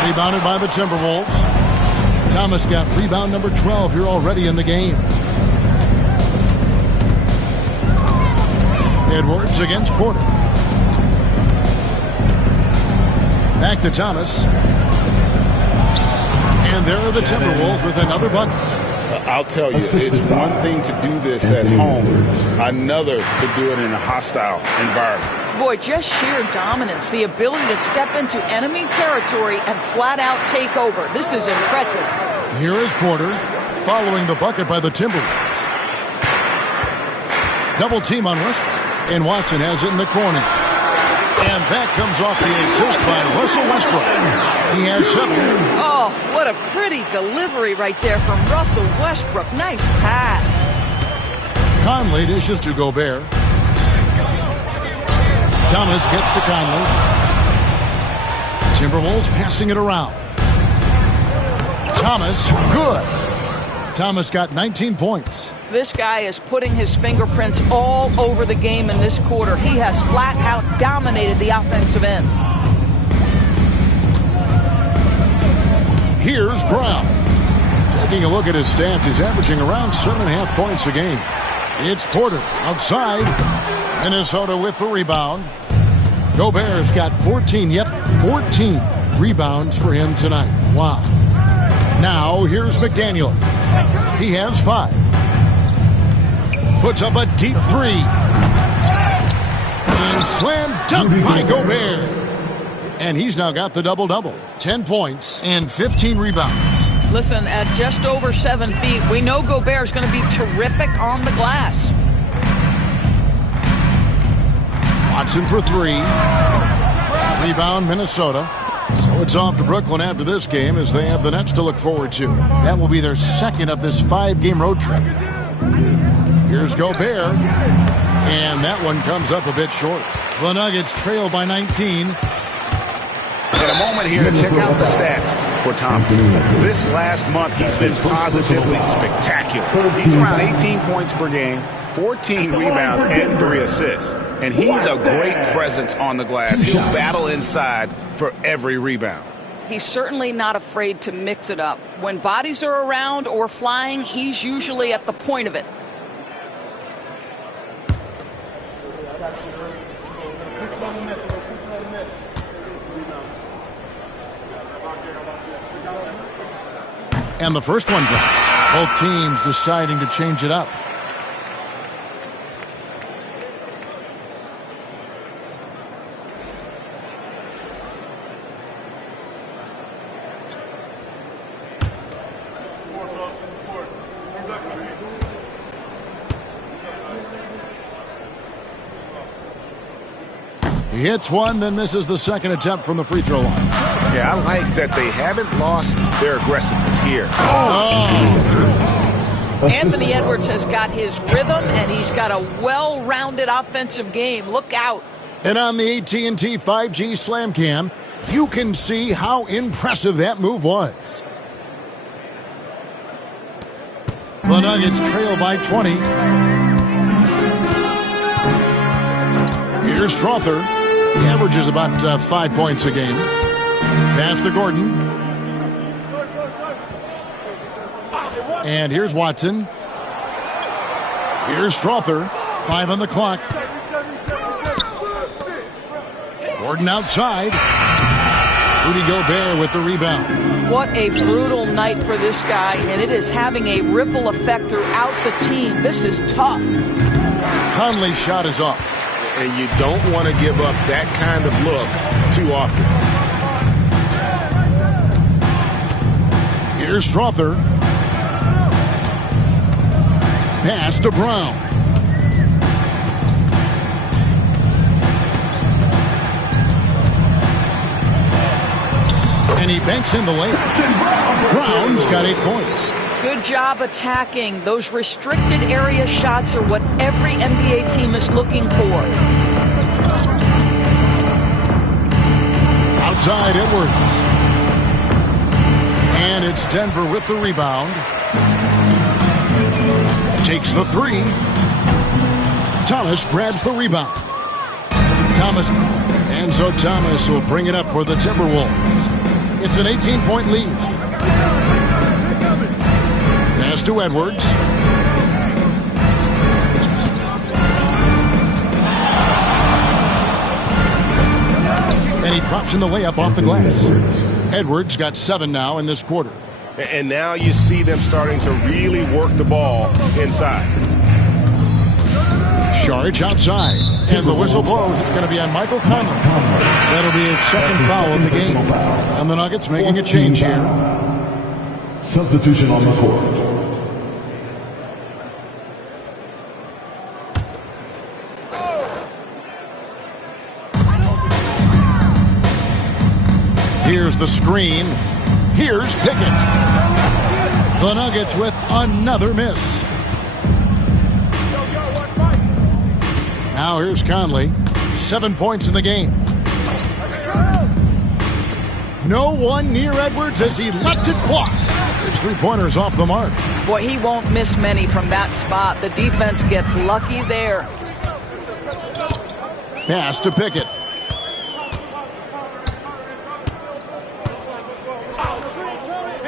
Rebounded by the Timberwolves. Thomas got rebound number 12 here already in the game. Edwards against Porter. Back to Thomas. And there are the Timberwolves with another bucket. I'll tell you, it's one thing to do this at home, another to do it in a hostile environment. Boy, just sheer dominance, the ability to step into enemy territory and flat out take over. This is impressive. Here is Porter following the bucket by the Timberwolves. Double team on Westbrook, and Watson has it in the corner. And that comes off the assist by Russell Westbrook. He has 7. Oh, what a pretty delivery right there from Russell Westbrook. Nice pass. Conley dishes to Gobert. Thomas gets to Conley. Timberwolves passing it around. Thomas, good. Thomas got 19 points. This guy is putting his fingerprints all over the game in this quarter. He has flat out dominated the offensive end. Here's Brown. Taking a look at his stats, he's averaging around 7.5 points a game. It's Porter outside. Minnesota with the rebound. Gobert's got 14. Yep, 14. rebounds for him tonight. Wow. Now here's McDaniels. He has 5. Puts up a deep 3. And slam dunk by Gobert. And he's now got the double-double. 10 points and 15 rebounds. Listen, at just over 7 feet, we know Gobert's going to be terrific on the glass. Watson for 3. Rebound, Minnesota. So it's off to Brooklyn after this game as they have the Nets to look forward to. That will be their second of this 5-game road trip. Here's Gobert. And that one comes up a bit short. The Nuggets trail by 19. In a moment here to check out the stats for Thomas. This last month, he's been positively spectacular. He's around 18 points per game, 14 rebounds, and 3 assists. And he's a great presence on the glass. He'll battle inside for every rebound. He's certainly not afraid to mix it up. When bodies are around or flying, he's usually at the point of it. And the first one drops. Both teams deciding to change it up. He hits one, then misses the second attempt from the free throw line. Yeah, I like that they haven't lost their aggressiveness here. Anthony Edwards has got his rhythm, and he's got a well-rounded offensive game. Look out. And on the AT&T 5G Slam Cam, you can see how impressive that move was. The Nuggets trail by 20. Here's Strother. He averages about 5 points a game. Pass to Gordon. And here's Watson. Here's Strother. 5 on the clock. Gordon outside. Rudy Gobert with the rebound. What a brutal night for this guy, and it is having a ripple effect throughout the team. This is tough. Conley's shot is off. And you don't want to give up that kind of look too often. Here's Strother. Pass to Brown. And he banks in the layup. Brown's got 8 points. Good job attacking. Those restricted area shots are what every NBA team is looking for. Outside Edwards. And it's Denver with the rebound. Takes the 3. Thomas grabs the rebound. Enzo Thomas will bring it up for the Timberwolves. It's an 18-point lead. Pass to Edwards. And he drops in the layup off the glass. Edwards got 7 now in this quarter. And now you see them starting to really work the ball inside. Saric outside. And the whistle blows. It's going to be on Michael Conley. That'll be his second foul of the game. And the Nuggets making a change here. Substitution on the court. Here's the screen. Here's Pickett. The Nuggets with another miss. Now here's Conley. 7 points in the game. No one near Edwards as he lets it fly. His 3-pointer's off the mark. Boy, he won't miss many from that spot. The defense gets lucky there. Pass to Pickett.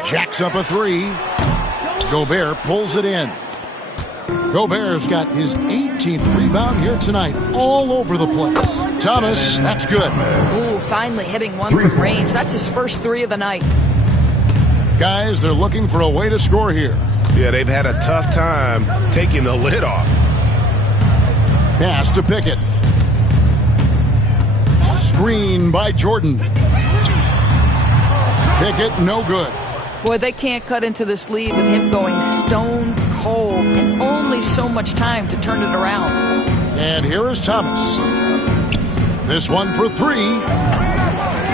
Jacks up a 3. Gobert pulls it in. Gobert's got his 18th rebound here tonight, all over the place. Thomas, that's good. Ooh, finally hitting one from range. That's his first 3 of the night. Guys, they're looking for a way to score here. Yeah, they've had a tough time taking the lid off. Pass to Pickett. Screen by Jordan. Pickett, no good. Boy, they can't cut into this lead with him going stone cold and only so much time to turn it around. And here is Thomas. This one for 3.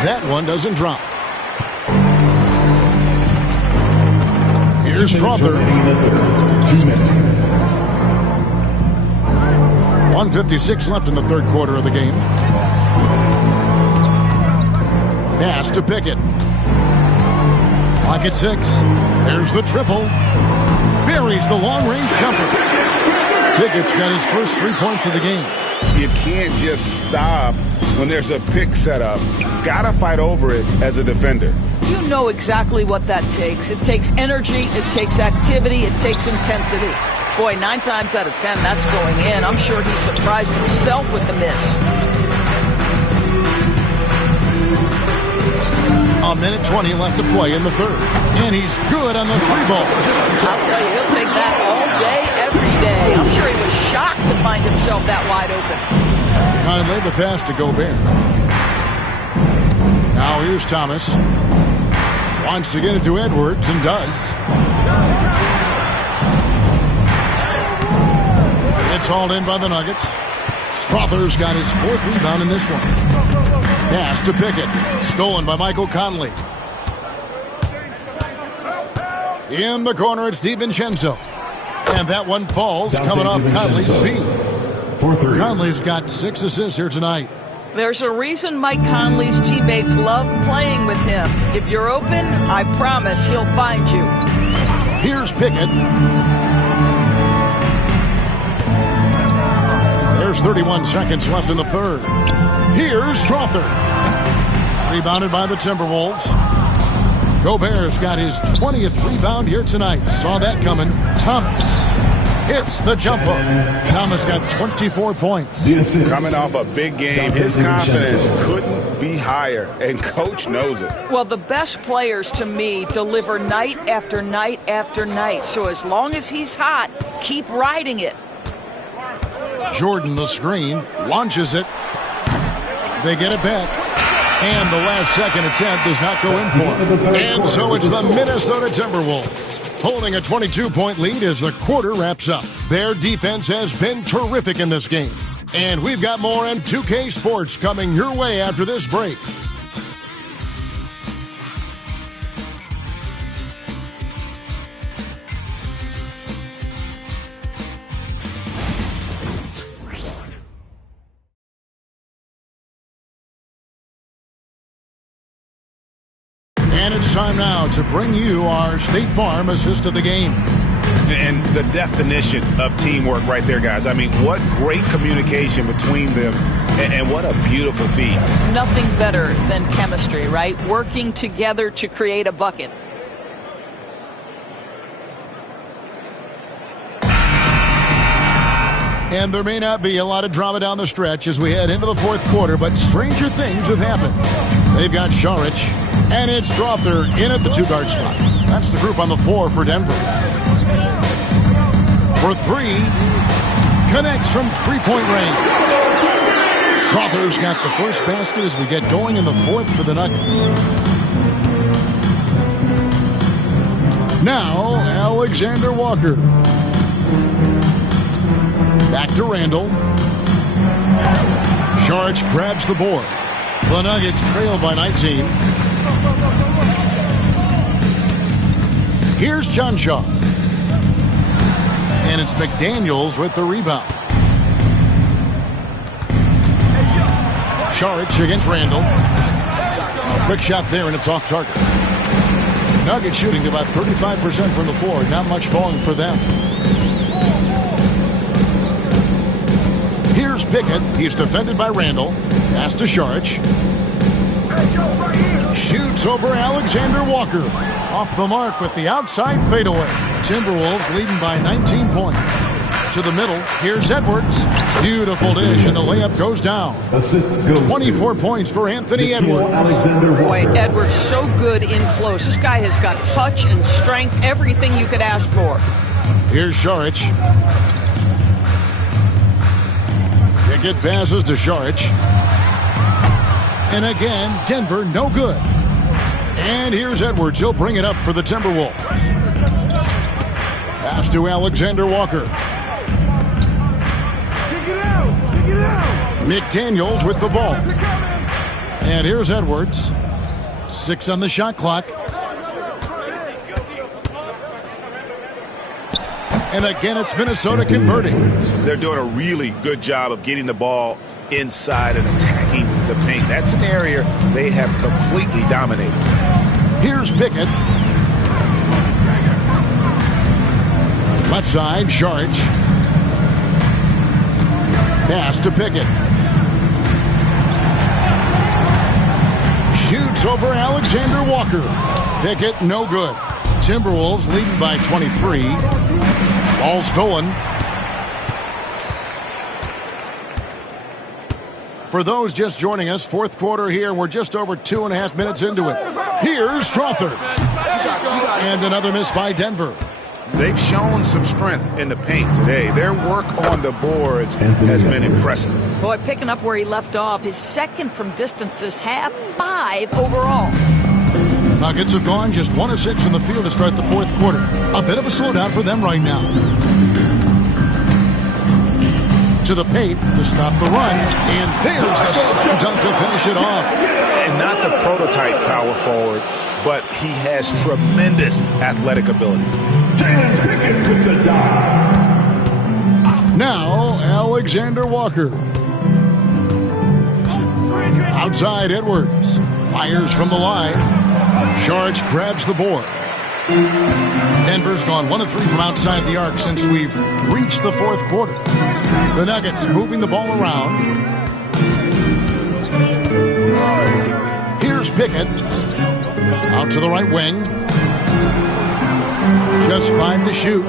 That one doesn't drop. Here's Crawford. 2 minutes. 1:56 left in the third quarter of the game. Pass to Pickett. Clock at 6. There's the triple. Buries the long-range jumper. Pickett's got his first 3 points of the game. You can't just stop when there's a pick set up. Gotta fight over it as a defender. You know exactly what that takes. It takes energy, it takes activity, it takes intensity. Boy, 9 times out of 10, that's going in. I'm sure he surprised himself with the miss. A minute 20 left to play in the third. And he's good on the 3 ball. I'll tell you, he'll take that all day, every day. I'm sure he was shocked to find himself that wide open. Conley the pass to Gobert. Now here's Thomas. Wants to get it to Edwards and does. It's hauled in by the Nuggets. Strother's got his 4th rebound in this one. Pass to Pickett. Stolen by Michael Conley. In the corner, it's DiVincenzo. And that one falls, coming off Conley's feet. Conley's got 6 assists here tonight. There's a reason Mike Conley's teammates love playing with him. If you're open, I promise he'll find you. Here's Pickett. There's 31 seconds left in the third. Here's Crawford. Rebounded by the Timberwolves. Gobert's got his 20th rebound here tonight. Saw that coming. Thomas hits the jump hook. Thomas got 24 points. Coming off a big game, his confidence couldn't be higher, and coach knows it. Well, the best players to me deliver night after night after night. So as long as he's hot, keep riding it. Jordan the screen, launches it. They get it back. And the last second attempt does not go in for him. And so it's the Minnesota Timberwolves holding a 22-point lead as the quarter wraps up. Their defense has been terrific in this game. And we've got more on 2K Sports coming your way after this break. And it's time now to bring you our State Farm assist of the game. And the definition of teamwork right there, guys. I mean, what great communication between them, and what a beautiful feat. Nothing better than chemistry, right? Working together to create a bucket. And there may not be a lot of drama down the stretch as we head into the fourth quarter, but stranger things have happened. They've got Saric, and it's Strother in at the 2-guard spot. That's the group on the floor for Denver. For 3, connects from 3-point range. Strother's got the first basket as we get going in the fourth for the Nuggets. Now, Alexander Walker. Back to Randall. Saric grabs the board. The Nuggets trail by 19. Here's John Shaw. And it's McDaniels with the rebound. Saric against Randall. A quick shot there, and it's off target. Nuggets shooting about 35% from the floor. Not much falling for them. Here's Pickett. He's defended by Randall. Pass to Saric. Shoots over Alexander Walker. Off the mark with the outside fadeaway. Timberwolves leading by 19 points. to the middle. Here's Edwards. Beautiful dish, and the layup goes down. 24 points for Anthony Edwards. Boy, Edwards so good in close. This guy has got touch and strength, everything you could ask for. Here's Saric. Pickett passes to Saric. And again, Denver no good. And here's Edwards. He'll bring it up for the Timberwolves. Pass to Alexander Walker. McDaniels with the ball. And here's Edwards. 6 on the shot clock. And again, it's Minnesota converting. They're doing a really good job of getting the ball inside and attacking the paint. That's an area they have completely dominated. Here's Pickett. Left side, Saric. Pass to Pickett. Shoots over Alexander Walker. Pickett, no good. Timberwolves leading by 23. Ball stolen. For those just joining us, fourth quarter here. We're just over 2.5 minutes into it. Here's Strother. And another miss by Denver. They've shown some strength in the paint today. Their work on the boards has been impressive. Boy, picking up where he left off. His second from distance this half, 5 overall. Nuggets have gone just 1 of 6 in the field to start the fourth quarter. A bit of a slowdown for them right now. To the paint to stop the run. And there's the slam dunk to finish it off. And not the prototype power forward, but he has tremendous athletic ability. Now, Alexander Walker. Outside Edwards. Fires from the line. Saric grabs the board. Denver's gone 1 of 3 from outside the arc since we've reached the fourth quarter. The Nuggets moving the ball around. Here's Pickett. Out to the right wing. Just 5 to shoot.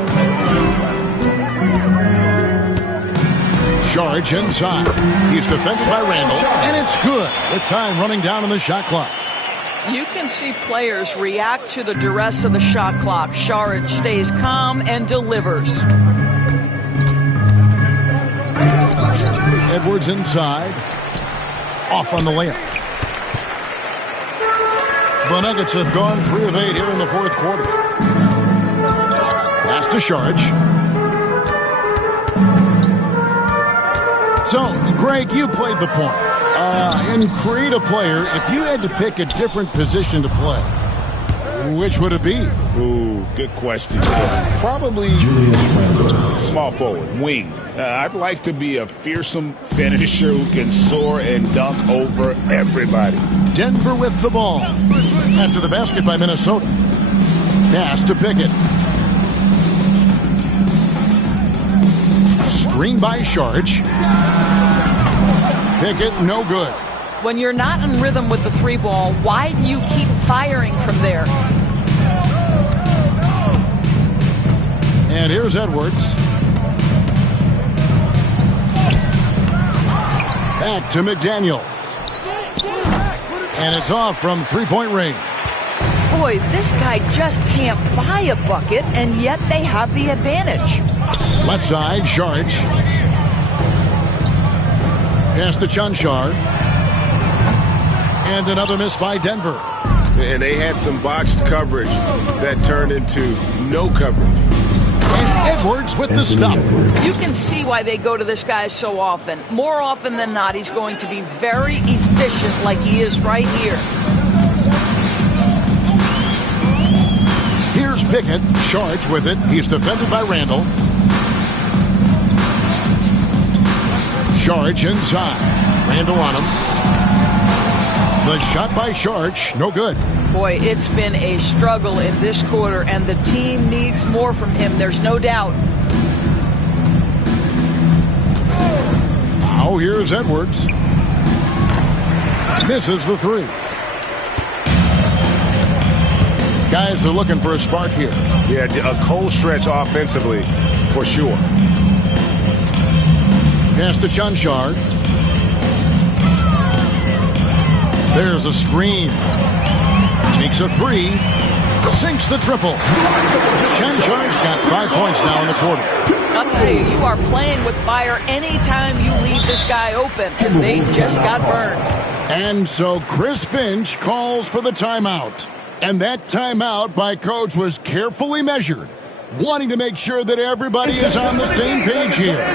Saric inside. He's defended by Randall, and it's good with time running down on the shot clock. You can see players react to the duress of the shot clock. Saric stays calm and delivers. Edwards inside. Off on the layup. The Nuggets have gone 3 of 8 here in the fourth quarter. Pass to Saric. So, Greg, you played the point. In creative player, if you had to pick a different position to play, which would it be? Ooh, good question. Probably small forward, wing. I'd like to be a fearsome finisher who can soar and dunk over everybody. Denver with the ball. After the basket by Minnesota. Pass to Pickett. Screen by Saric. Pickett, no good. When you're not in rhythm with the 3 ball, why do you keep firing from there? And here's Edwards. Back to McDaniels. And it's off from 3-point range. Boy, this guy just can't buy a bucket, and yet they have the advantage. Left side, Saric. Pass to Chanchar. And another miss by Denver. And they had some botched coverage that turned into no coverage. And Edwards with the stuff. You can see why they go to this guy so often. More often than not, he's going to be very efficient like he is right here. Here's Pickett. Saric with it. He's defended by Randall. Saric inside. Randall on him. The shot by Saric, no good. Boy, it's been a struggle in this quarter, and the team needs more from him. There's no doubt. Now here's Edwards. Misses the 3. Guys are looking for a spark here. Yeah, a cold stretch offensively, for sure. Pass to Chanchar. There's a screen. Takes a three. Sinks the triple. Chanchar's got 5 points now in the quarter. I'll tell you, you are playing with fire anytime you leave this guy open, and they just got burned. And so Chris Finch calls for the timeout. And that timeout by Coach was carefully measured, wanting to make sure that everybody is on the same page here.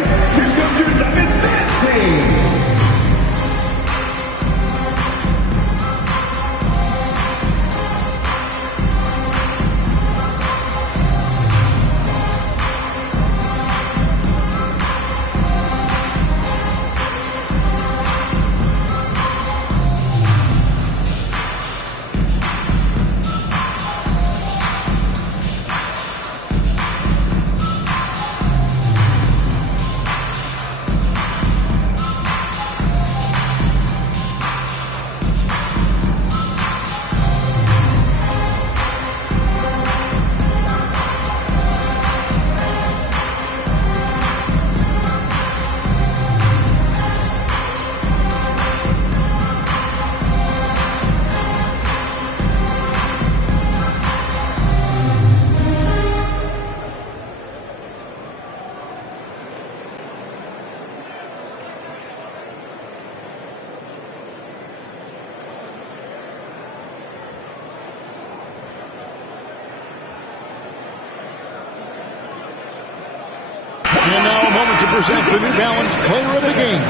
And now a moment to present the New Balance Player of the Game.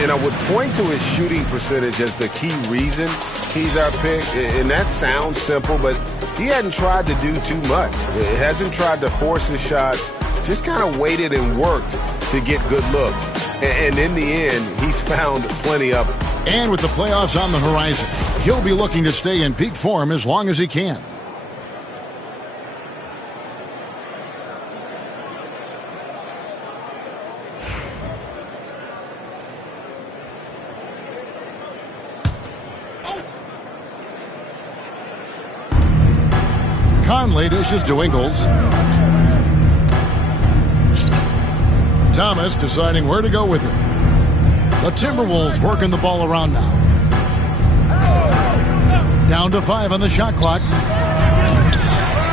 And I would point to his shooting percentage as the key reason he's our pick. And that sounds simple, but he hadn't tried to do too much. He hasn't tried to force his shots, just kind of waited and worked to get good looks. And in the end, he's found plenty of them. And with the playoffs on the horizon, he'll be looking to stay in peak form as long as he can. Conley dishes to Ingles. Thomas deciding where to go with it. The Timberwolves working the ball around now. Down to 5 on the shot clock.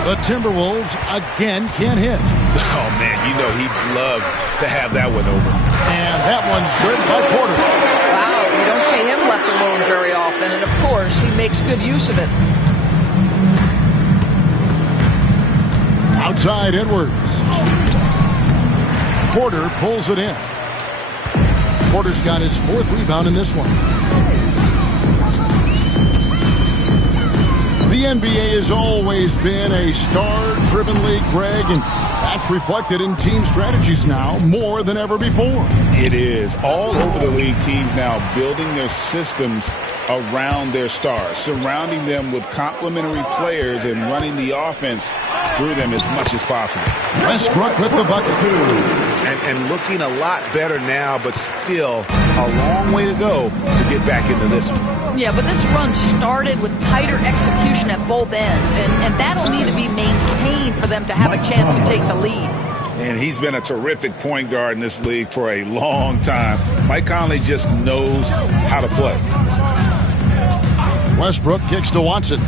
The Timberwolves again can't hit. Oh, man, you know he'd love to have that one over. And that one's good by Porter. Wow, you don't see him left alone very often, and of course, he makes good use of it. Outside Edwards. Porter pulls it in. Porter's got his 4th rebound in this one. The NBA has always been a star-driven league, Greg, and that's reflected in team strategies now more than ever before. It is. All over the league, teams now building their systems around their stars, surrounding them with complementary players and running the offense through them as much as possible. Westbrook with the bucket. And looking a lot better now, but still a long way to go to get back into this one. Yeah, but this run started with tighter execution at both ends, and that'll need to be maintained for them to have a chance to take the lead. And he's been a terrific point guard in this league for a long time. Mike Conley just knows how to play. Westbrook kicks to Watson.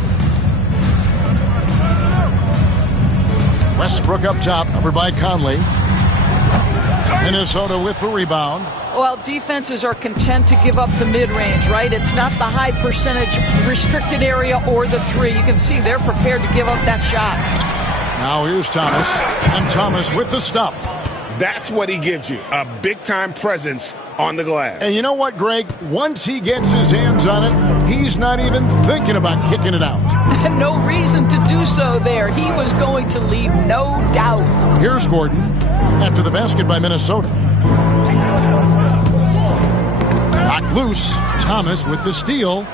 Westbrook up top, over by Conley. Minnesota with the rebound. Well, defenses are content to give up the mid-range, right? It's not the high percentage restricted area or the three. You can see they're prepared to give up that shot. Now here's Thomas. And Thomas with the stuff. That's what he gives you, a big-time presence on the glass. And you know what, Greg? Once he gets his hands on it, he's not even thinking about kicking it out. No reason to do so there. He was going to leave, no doubt. Here's Gordon after the basket by Minnesota. Knocked loose. Thomas with the steal.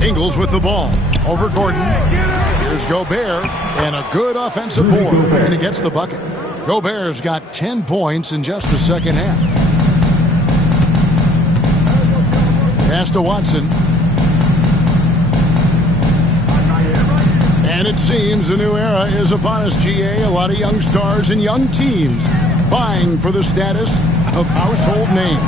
Ingles with the ball. Over Gordon. Here's Gobert. And a good offensive board. And he gets the bucket. Gobert's got 10 points in just the second half. Pass to Watson. And it seems a new era is upon us, GA. A lot of young stars and young teams vying for the status of household name.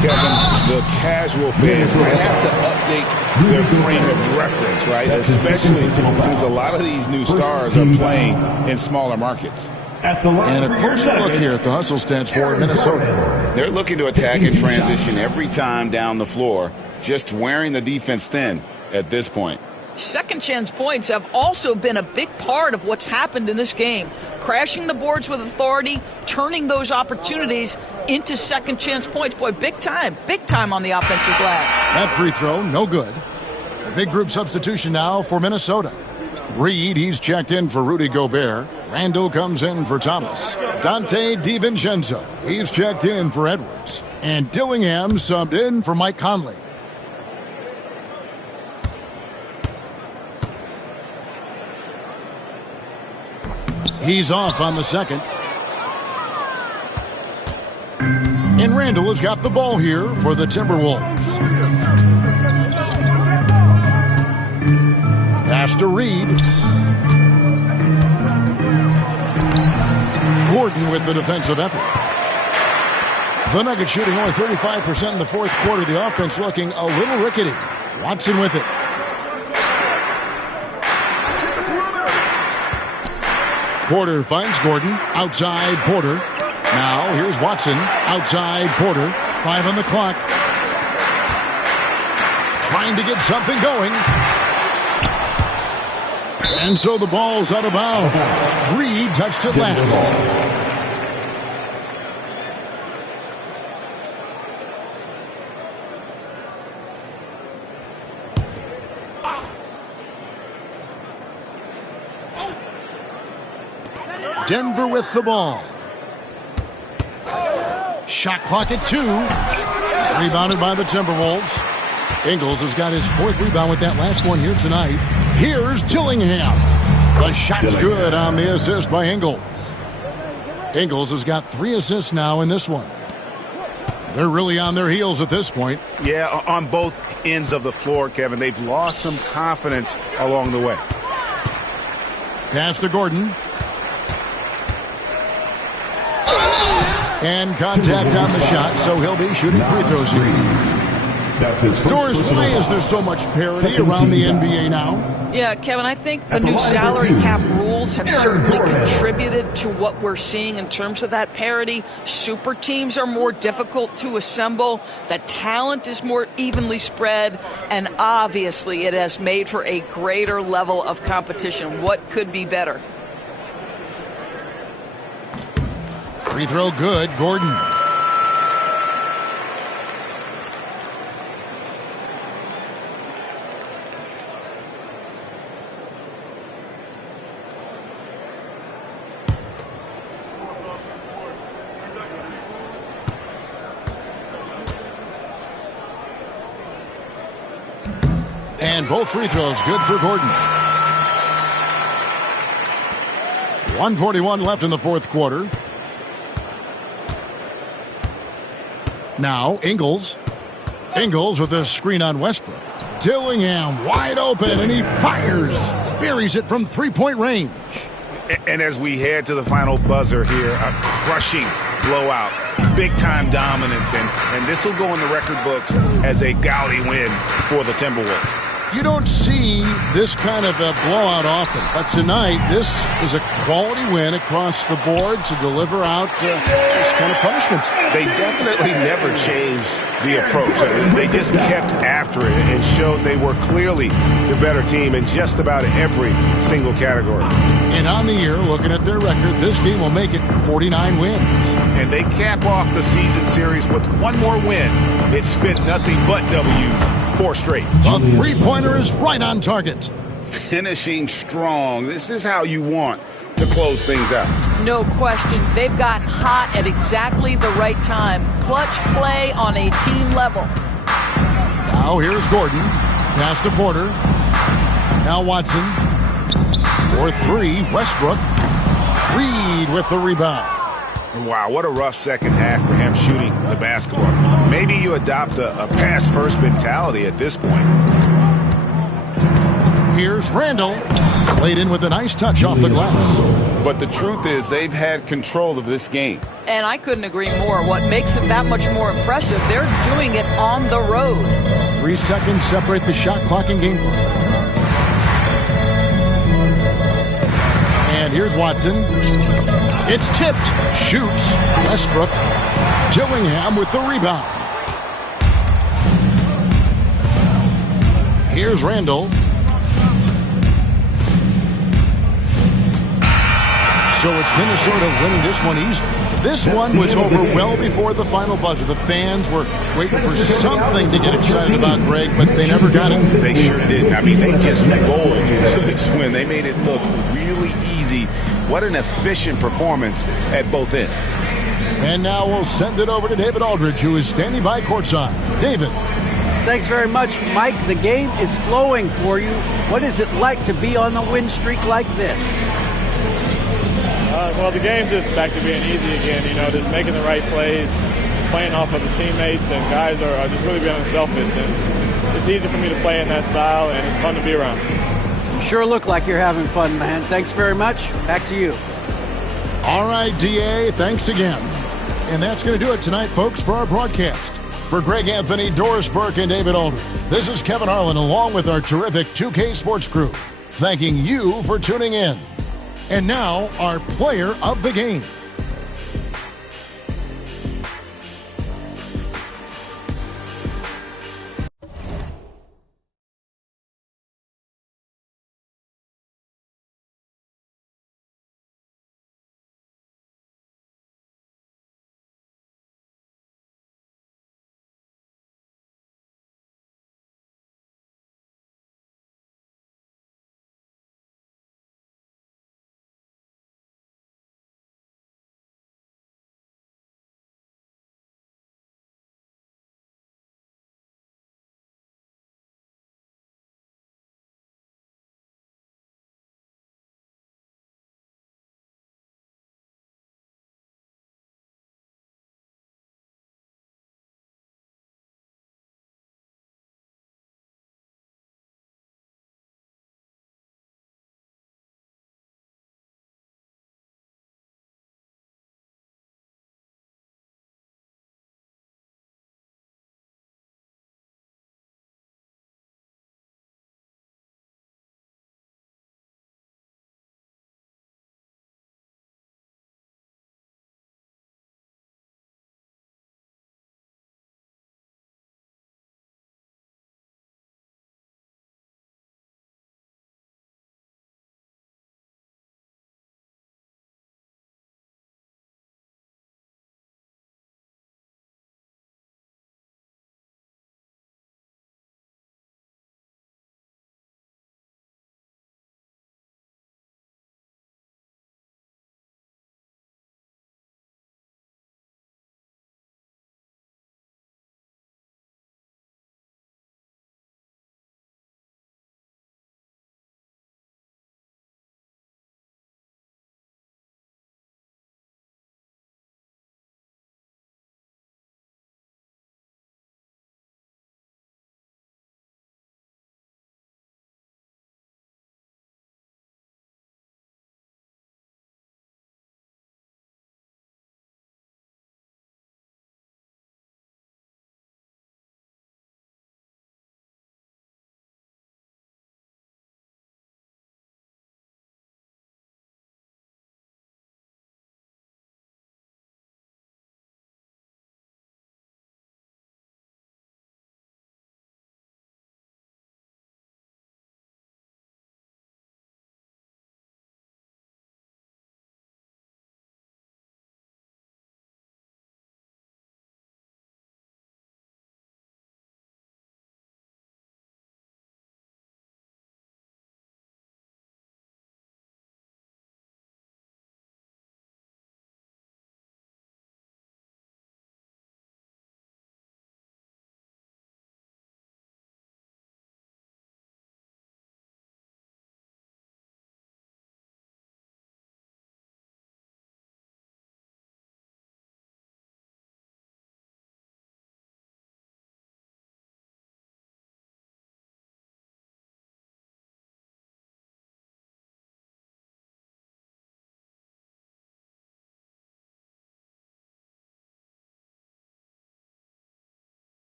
Kevin, the casual fans might have to update their frame of reference, right? Especially since a lot of these new stars are playing in smaller markets. And a closer look here at the hustle stats for Minnesota. They're looking to attack in transition every time down the floor, just wearing the defense thin at this point. Second chance points have also been a big part of what's happened in this game. Crashing the boards with authority, turning those opportunities into second chance points. Boy, big time on the offensive glass. That free throw, no good. Big group substitution now for Minnesota. Reed, he's checked in for Rudy Gobert. Randall comes in for Thomas. Dante DiVincenzo, he's checked in for Edwards. And Dillingham subbed in for Mike Conley. He's off on the second. And Randall has got the ball here for the Timberwolves. Pass to Reed. Gordon with the defensive effort. The Nuggets shooting only 35% in the fourth quarter. The offense looking a little rickety. Watson with it. Porter finds Gordon. Outside Porter. Now here's Watson. Outside Porter. 5 on the clock. Trying to get something going. And so the ball's out of bounds. Reed touched it last. Denver with the ball. Shot clock at 2. Rebounded by the Timberwolves. Ingles has got his 4th rebound with that last one here tonight. Here's Dillingham. The shot's good on the assist by Ingles. Ingles has got 3 assists now in this one. They're really on their heels at this point. Yeah, on both ends of the floor, Kevin. They've lost some confidence along the way. Pass to Gordon. And contact on the shot, so he'll be shooting free throws here. Doris, why is there so much parity around the NBA now? Yeah, Kevin, I think the new salary cap rules have certainly contributed to what we're seeing in terms of that parity. Super teams are more difficult to assemble. The talent is more evenly spread. And obviously, it has made for a greater level of competition. What could be better? Free throw good, Gordon. And both free throws good for Gordon. 1:41 left in the fourth quarter. Now, Ingles. Ingles with a screen on Westbrook. Dillingham wide open, and he fires. Buries it from three-point range. And as we head to the final buzzer here, a crushing blowout, big-time dominance, and this will go in the record books as a gaudy win for the Timberwolves. You don't see this kind of a blowout often, but tonight this is a quality win across the board to deliver out this kind of punishment. They definitely never changed the approach. They just kept after it and showed they were clearly the better team in just about every single category. And on the year, looking at their record, this team will make it 49 wins. And they cap off the season series with one more win. It's been nothing but W's. 4 straight. The three-pointer is right on target. Finishing strong. This is how you want to close things out. No question. They've gotten hot at exactly the right time. Clutch play on a team level. Now here's Gordon. Pass to Porter. Now Watson. For 3, Westbrook. Reed with the rebound. Wow, what a rough second half for him shooting the basketball. Maybe you adopt a pass-first mentality at this point. Here's Randall. Laid in with a nice touch off the glass. But the truth is they've had control of this game. And I couldn't agree more. What makes it that much more impressive, they're doing it on the road. 3 seconds separate the shot clock and game clock. And here's Watson. It's tipped. Shoots. Westbrook. Gillingham with the rebound. Here's Randall. So it's Minnesota winning this one easily. This one was over well before the final buzzer. The fans were waiting for something to get excited about, Greg, but they never got it. They sure didn't. I mean, they just rolled into this win. They made it look really easy. What an efficient performance at both ends. And now we'll send it over to David Aldridge, who is standing by courtside. David. Thanks very much, Mike. The game is flowing for you. What is it like to be on a win streak like this? Well, the game's just back to being easy again, just making the right plays, playing off of the teammates, and guys are just really being unselfish. And it's easy for me to play in that style, and it's fun to be around. You sure look like you're having fun, man. Thanks very much. Back to you. All right, DA, thanks again. And that's going to do it tonight, folks, for our broadcast. For Greg Anthony, Doris Burke, and David Aldridge, this is Kevin Harlan along with our terrific 2K Sports crew, thanking you for tuning in. And now, our player of the game.